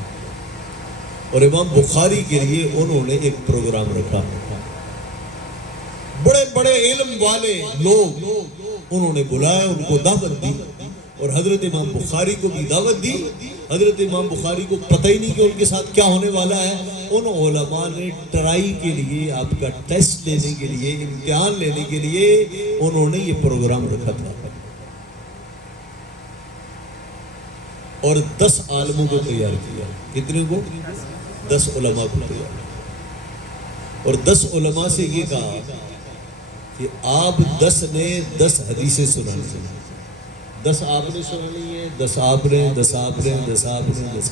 اور امام بخاری کے لیے انہوں نے ایک پروگرام رکھا۔ بڑے بڑے علم والے لوگ انہوں نے بلایا، ان کو دعوت دی، اور حضرت امام بخاری کو بھی دعوت دی۔ حضرت امام بخاری کو پتہ ہی نہیں کہ ان کے ساتھ کیا ہونے والا ہے۔ ان علماء نے ٹرائی کے لیے، آپ کا ٹیسٹ لینے کے لیے، امتحان لینے کے لیے انہوں نے یہ پروگرام رکھا تھا، اور 10 عالموں کو تیار کیا۔ کتنے کو؟ 10 علماء کو تیار، اور 10 علماء سے یہ کہا کہ آپ 10 نے 10 حدیثیں سنانی ہیں، 10 آپ نے سنانی ہے، 10 آپ نے، 10 آپ نے، 10 آپ نے، 10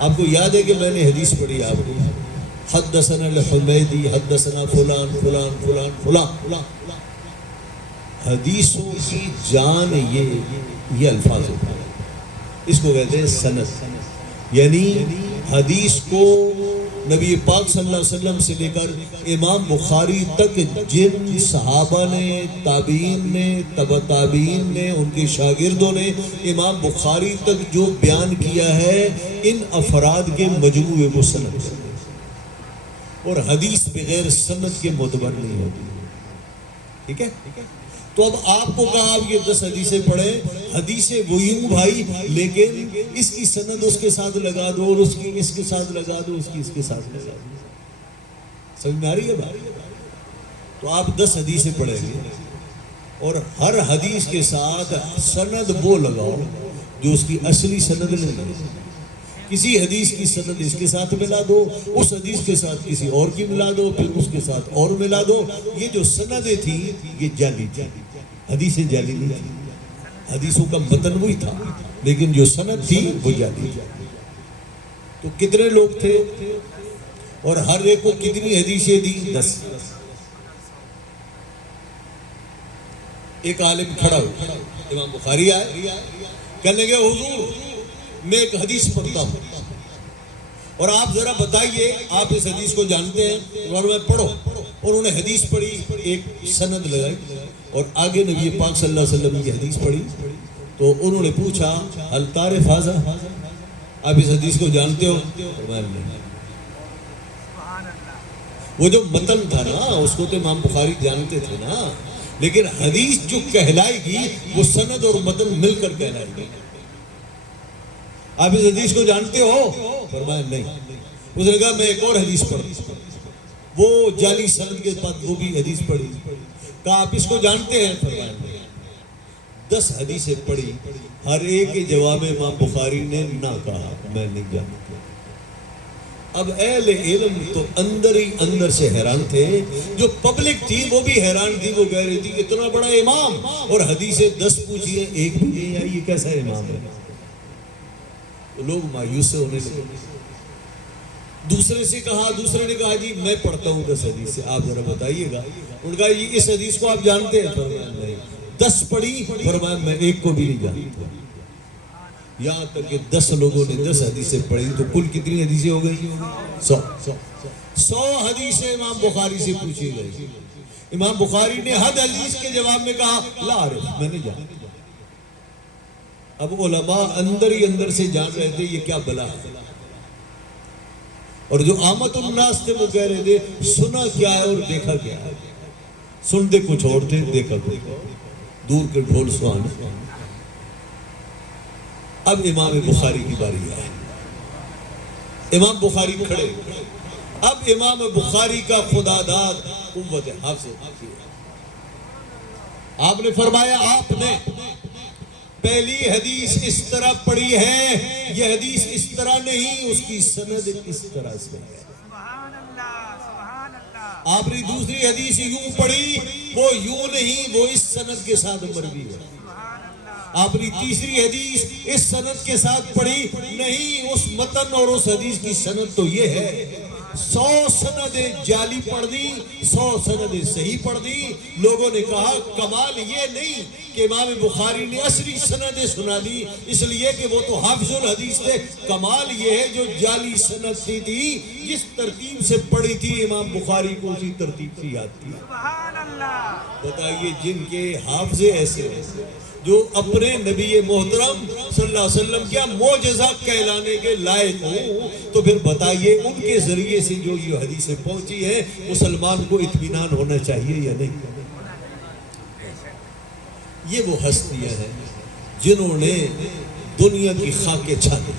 آپ کو یاد ہے کہ میں نے حدیث پڑھی آپ کو حدثنا الحمیدی حدثنا فلان فلان فلان فلان. حدیثوں کی جان یہ الفاظ ہوتا ہے، اس کو کہتے ہیں سند. یعنی حدیث کو نبی پاک صلی اللہ علیہ وسلم سے لے کر امام بخاری تک جن صحابہ نے، تابعین نے، تبع تابعین نے، ان کے شاگردوں نے امام بخاری تک جو بیان کیا ہے، ان افراد کے مجموعے کو سند ہے. اور حدیث بغیر سند کے معتبر نہیں ہوتی. ٹھیک ہے؟ تو اب آپ کو کہا آپ یہ 10 حدیثیں پڑھیں، حدیثیں وہ یوں بھائی، لیکن اس کی سند اس کے ساتھ لگا دو، اور اس کی اس کے ساتھ لگا دو، اس کی اس کے ساتھ لگا دو. سمجھ میں آ رہی ہے بات؟ تو آپ 10 حدیثیں پڑھیں گے اور ہر حدیث کے ساتھ سند وہ لگاؤ جو اس کی اصلی سند نہیں ہے. کسی حدیث کی سند اس کے ساتھ ملا دو، اس حدیث کے ساتھ کسی اور کی ملا دو، پھر اس کے ساتھ اور ملا دو. یہ جو سندیں تھی یہ جعلی تھی، حدیثیں جعلی نہیں تھی. حدیثوں کا متن وہی تھا لیکن جو سند تھی وہ جعلی. تو کتنے لوگ تھے اور ہر ایک کو کتنی حدیثیں دی؟ 10. ایک عالم کھڑا ہو، امام بخاری آئے، کہنے لگے حضور میں ایک حدیث پڑھتا ہوں اور آپ ذرا بتائیے آپ اس حدیث کو جانتے ہیں؟ اور میں پڑھو. اور انہوں نے حدیث پڑھی، ایک سند لگائی اور آگے نبی پاک صلی اللہ علیہ وسلم کی حدیث پڑھی. تو انہوں نے پوچھا هل تعرف هذا؟ آپ اس حدیث کو جانتے ہو؟ فرمایا نہیں. وہ جو متن تھا نا اس کو تو امام بخاری جانتے تھے نا، لیکن حدیث جو کہلائے گی وہ سند اور متن مل کر کہلائے گی. آپ اس حدیث کو جانتے ہو؟ فرمایا نہیں. اس نے کہا میں ایک اور حدیث پڑھتا، وہ جعلی سند کے بعد وہ بھی حدیث پڑھی. کہا آپ اس کو جانتے ہیں؟ فرمایا نہیں. 10 حدیثیں پڑھی، ہر ایک کے جواب میں امام بخاری نے نہ کہا میں نہیں جانتا. اب اہل علم تو اندر ہی اندر سے حیران تھے، جو پبلک تھی وہ بھی حیران تھی. وہ کہہ رہی تھی اتنا بڑا امام اور حدیثیں 10 پوچھی ہیں ایک بھی نہیں آئی، یہ کیسا امام ہے؟ لوگ مایوس سے ہونے لگے. دوسرے سے کہا، دوسرے نے کہا جی میں پڑھتا ہوں 10 حدیث سے، آپ ذرا بتائیے گا. انہوں نے کہا جی اس حدیث کو آپ جانتے ہیں؟ فرمایا نہیں. 10 پڑھی، فرمایا میں ایک کو بھی نہیں جانتا. یہاں تک کہ 10 لوگوں نے 10 حدیثیں پڑھی تو کل کتنی حدیثیں ہو گئی؟ 100 حدیثیں امام بخاری سے پوچھی گئی. امام بخاری نے ہر حدیث کے جواب میں کہا لا عارف، میں نہیں جانتا. اب علماء اندر ہی اندر سے جان رہے تھے یہ کیا بلا ہے. اور جو عامت الناس تھے وہ کہہ رہے تھے سنا کیا ہے اور دیکھا کیا ہے. سنتے کچھ اور تھے، دیکھا کچھ اور. دور کے ڈھول سہانے. اب امام بخاری کی باری ہے. امام بخاری کھڑے. اب امام بخاری کا خدا داد قوت حافظ. آپ نے فرمایا آپ نے پہلی حدیث اس طرح پڑھی ہے، یہ حدیث اس طرح نہیں، اس کی سند اس طرح سے ہے. سبحان اللہ، سبحان اللہ. آپ نے دوسری حدیث یوں پڑھی، وہ یوں نہیں، وہ اس سند کے ساتھ مروی ہے. آپ نے تیسری حدیث اس سند کے ساتھ پڑھی، نہیں، اس متن اور اس حدیث کی سند تو یہ ہے. 100 سندیں جعلی پڑھ دی، 100 سندیں صحیح پڑھ دی. لوگوں نے کہا کمال یہ نہیں کہ امام بخاری نے اصلی سندیں سنا دی اس لیے کہ وہ تو حافظ الحدیث تھے. کمال یہ ہے جو جعلی سند تھی جس ترتیب سے پڑھی تھی امام بخاری کو اسی ترتیب سے یاد تھی. سبحان اللہ. بتائیے جن کے حافظے ایسے ہیں، جو اپنے نبی محترم صلی اللہ علیہ وسلم کیا معجزہ کہلانے کے لائق ہوں، تو پھر بتائیے ان کے ذریعے سے جو یہ حدیثیں پہنچی ہیں مسلمان کو اطمینان ہونا چاہیے یا نہیں؟ یہ وہ ہستیاں ہیں جنہوں نے دنیا کی خاکیں چھانی،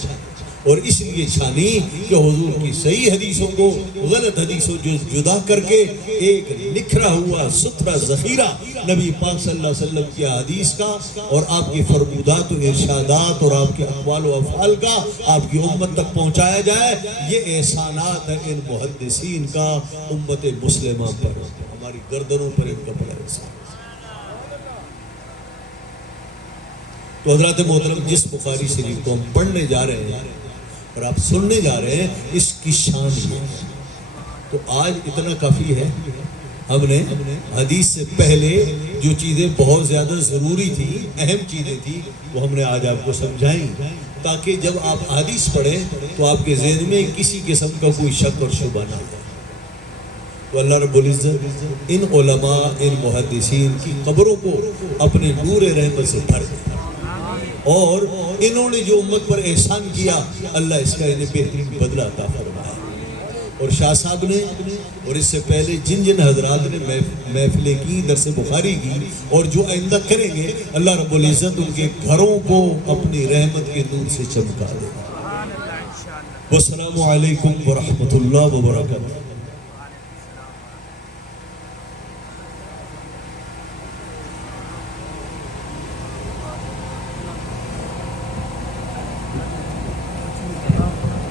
اور اس لیے چھانی کہ حضور کی صحیح حدیثوں کو غلط حدیثوں جو جدا کر کے ایک نکھرا ہوا ستھرا ذخیرہ نبی پاک صلی اللہ علیہ وسلم کی حدیث کا اور آپ کی فرمودات و ارشادات اور آپ کے اقوال و افعال کا آپ کی امت تک پہنچایا جائے. یہ احسانات ہے ان محدثین کا امت مسلمہ پر، ہماری گردنوں پر ان کا بڑا احسان. تو حضرات محترم، جس بخاری شریف کو ہم پڑھنے جا رہے ہیں اور آپ سننے جا رہے ہیں، اس کی شان یہ ہے. تو آج اتنا کافی ہے. ہم نے حدیث سے پہلے جو چیزیں بہت زیادہ ضروری تھی، اہم چیزیں تھی، وہ ہم نے آج آپ کو سمجھائیں، تاکہ جب آپ حدیث پڑھیں تو آپ کے ذہن میں کسی قسم کا کوئی شک اور شبہ نہ ہو. تو اللہ رب العزت ان علماء، ان محدثین کی قبروں کو اپنے نور رحمت سے بھر دے، اور انہوں نے جو امت پر احسان کیا اللہ اس کا انہیں بہترین بدلہ عطا فرمائے. اور شاہ صاحب نے اور اس سے پہلے جن جن حضرات نے محفلیں کی، درس بخاری کی، اور جو آئندہ کریں گے، اللہ رب العزت ان کے گھروں کو اپنی رحمت کے نور سے چمکا دے. والسلام علیکم ورحمۃ اللہ وبرکاتہ.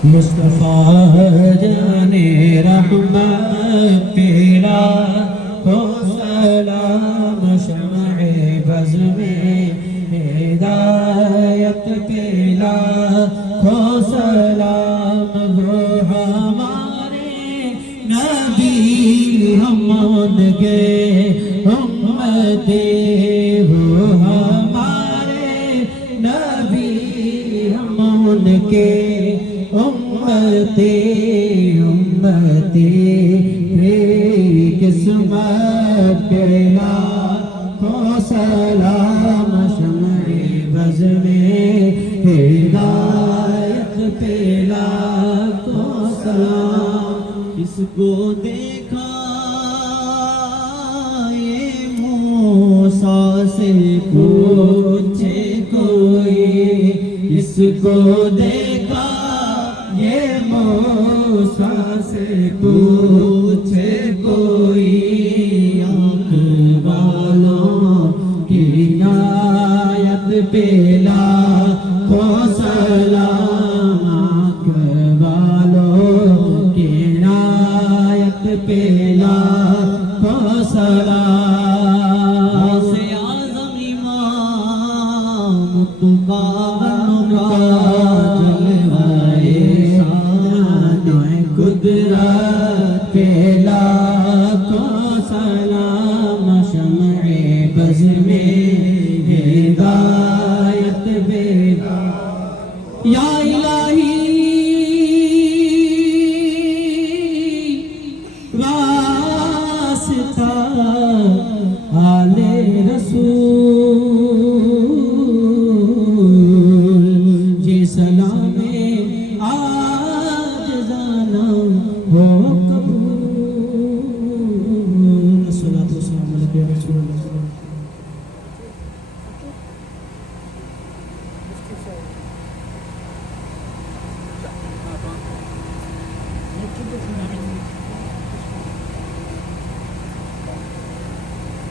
مصطفیٰ جانے رحمت پیلا ہو سلام، شمع بز میں ہدایت پیلا ہو سلام. وہ ہمارے نبی، ہم ان کے امتی، وہ ہمارے نبی، ہم ان کے امتی. امتی تیری قسمت پیلا ہو سلام، شمع بز میں ہدایت پیلا ہو سلام. اس کو دیکھا یہ موسیٰ سے پوچھے کوئی، اس کو دیکھا یہ موسیٰ سے پوچھے کوئی، آنکھ والوں کی عنایت پیلا ہو سلام، آنکھ والوں کی عنایت پیلا ہو سلام. سے اعظم امام تقابل قدرت پیلا کو سلام، شمع بز میں ہدایت پیلا. یا الہی واسطہ آل رسول جی سلام ہو قبول. الصلاۃ والسلام علیک یا رسول اللہ.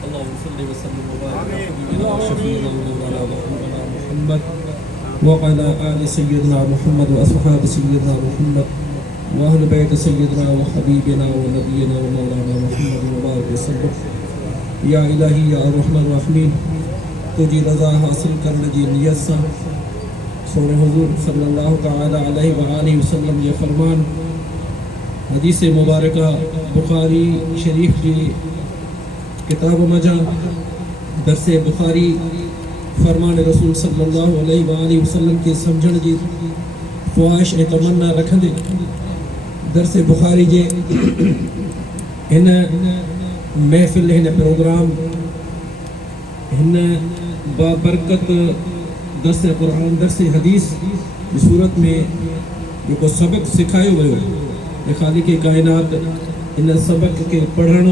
اللهم صل وسلم وبارك على شفيعنا ومولانا محمد وعلى آل سيدنا محمد وأصحاب سيدنا محمد وأهل بيت سيدنا وحبيبنا ونبينا ومولانا محمد وبارك وسلم. یا الہی یا الرحمن الرحیم، تجھی رضا حاصل کرنے جی نیت سے سونے حضور صلی اللہ تعالی علیہ وآلہ وسلم یہ فرمان حدیث مبارکہ بخاری شریف کی کتاب مجا درس بخاری فرمان رسول صلی اللہ علیہ وآلہ وسلم کے سمجھن جی خواہش تمنا رکھندے درس بخاری جے ہن محفل، ہن پروگرام، ہن بابرکت درس قرآن، درس حدیث کی صورت میں جو سبق سکھایو ویو ہے خالق کائنات ان سبق کے پڑھن،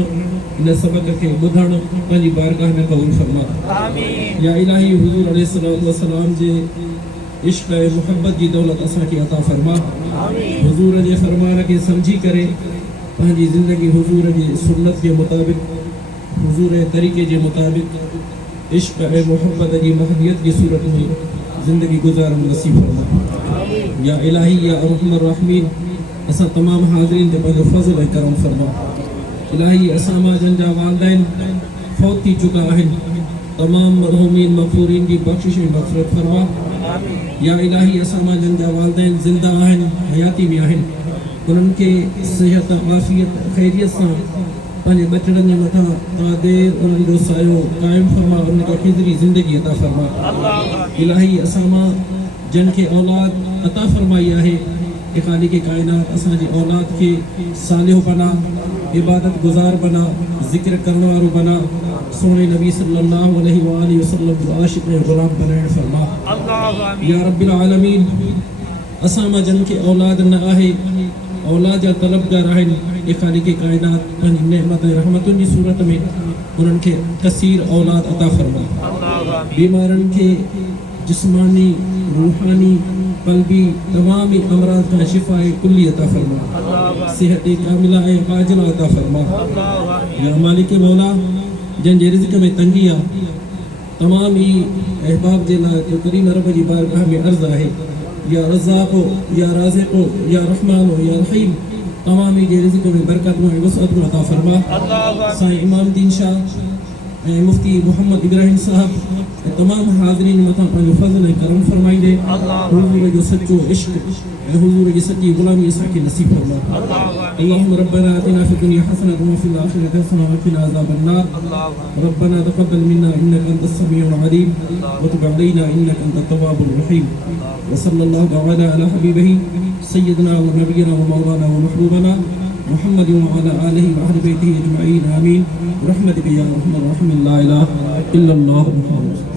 ان سبق کے بدھن پنجی بارگاہ میں قبول فرما. آمین. یا الہی حضور علیہ الصلوۃ والسلام جے عشق محبت کی دولت اساں کی عطا فرما. آمین. حضور جے فرمان کے سمجھی کرے پنجی زندگی حضور کی سنت کے مطابق، حضور طریقے کے مطابق عشق محبت کی مہدیت کی صورت میں زندگی گزارن نصیب فرما. یا الہی یا ارحم الراحمین، اسا تمام حاضرین تے پنجو فضل کرم فرما. الہی اساما جن جا والدین فوت تھی چکا آہن، تمام مرحومین مغفورین کی بخشش میں مغفرت فرما. یا الہی اساما جن جا والدین زندہ آہن، حیاتی میں آہن، انہن کے صحت عافیت خیریت سے پنج بچڑن کے متھا قادر انہن جو سایو قائم فرما انہن کے خضری زندگی عطا فرما الہی اساما جن کے اولاد عطا فرمائی ہے کہ خالق کائنات اساں جی اولاد کے صالح بنا عبادت گزار بنا ذکر کرنے والو بنا سونے نبی صلی اللہ علیہ وآلہ وسلم عاشق غلام بنائیں فرما یا رب العالمین اساما جن کے اولاد نہ آہے اولاد یا طلبگار آہن اے خالق کائنات پنج نعمت رحمتن کی صورت میں انہن کے کثیر اولاد عطا فرما بیمارن کے جسمانی روحانی قلبی تمام امراض کا شفاء کلی عطا فرما صحت کاملہ عاجلہ عطا فرما یا مالک مولا جن جے رزق میں تنگیا تمام ہی احباب دینا جو کریم رب جی بارگاہ میں عرض ہے یا رزاق یا رازق یا رحمان یا رحیم تمام ہی جے رزق میں برکت میں وسعت میں عطا فرما سائیں امام دین شاہ مفتی محمد ابراہیم صاحب تمام حاضرین مطا پنجو فضل کرم فرمائی دے حضور جو سچو عشق حضور کی سچی غلامی عیسیٰ کی نصیب فرما اللہم ربنا آتنا فی الدنیا حسنۃ وفی الآخرۃ حسنۃ وقنا عذاب النار ربنا تقبل منا انک انت السمیع العلیم وتب علینا انک انت التواب الرحیم وصلی اللہ تعالی علی حبیبہ سیدنا و نبینا و مولانا و محبوبنا محمد وعلى آله وأهل بيته أجمعين آمين برحمتك يا أرحم الراحمين لا إله إلا الله محمد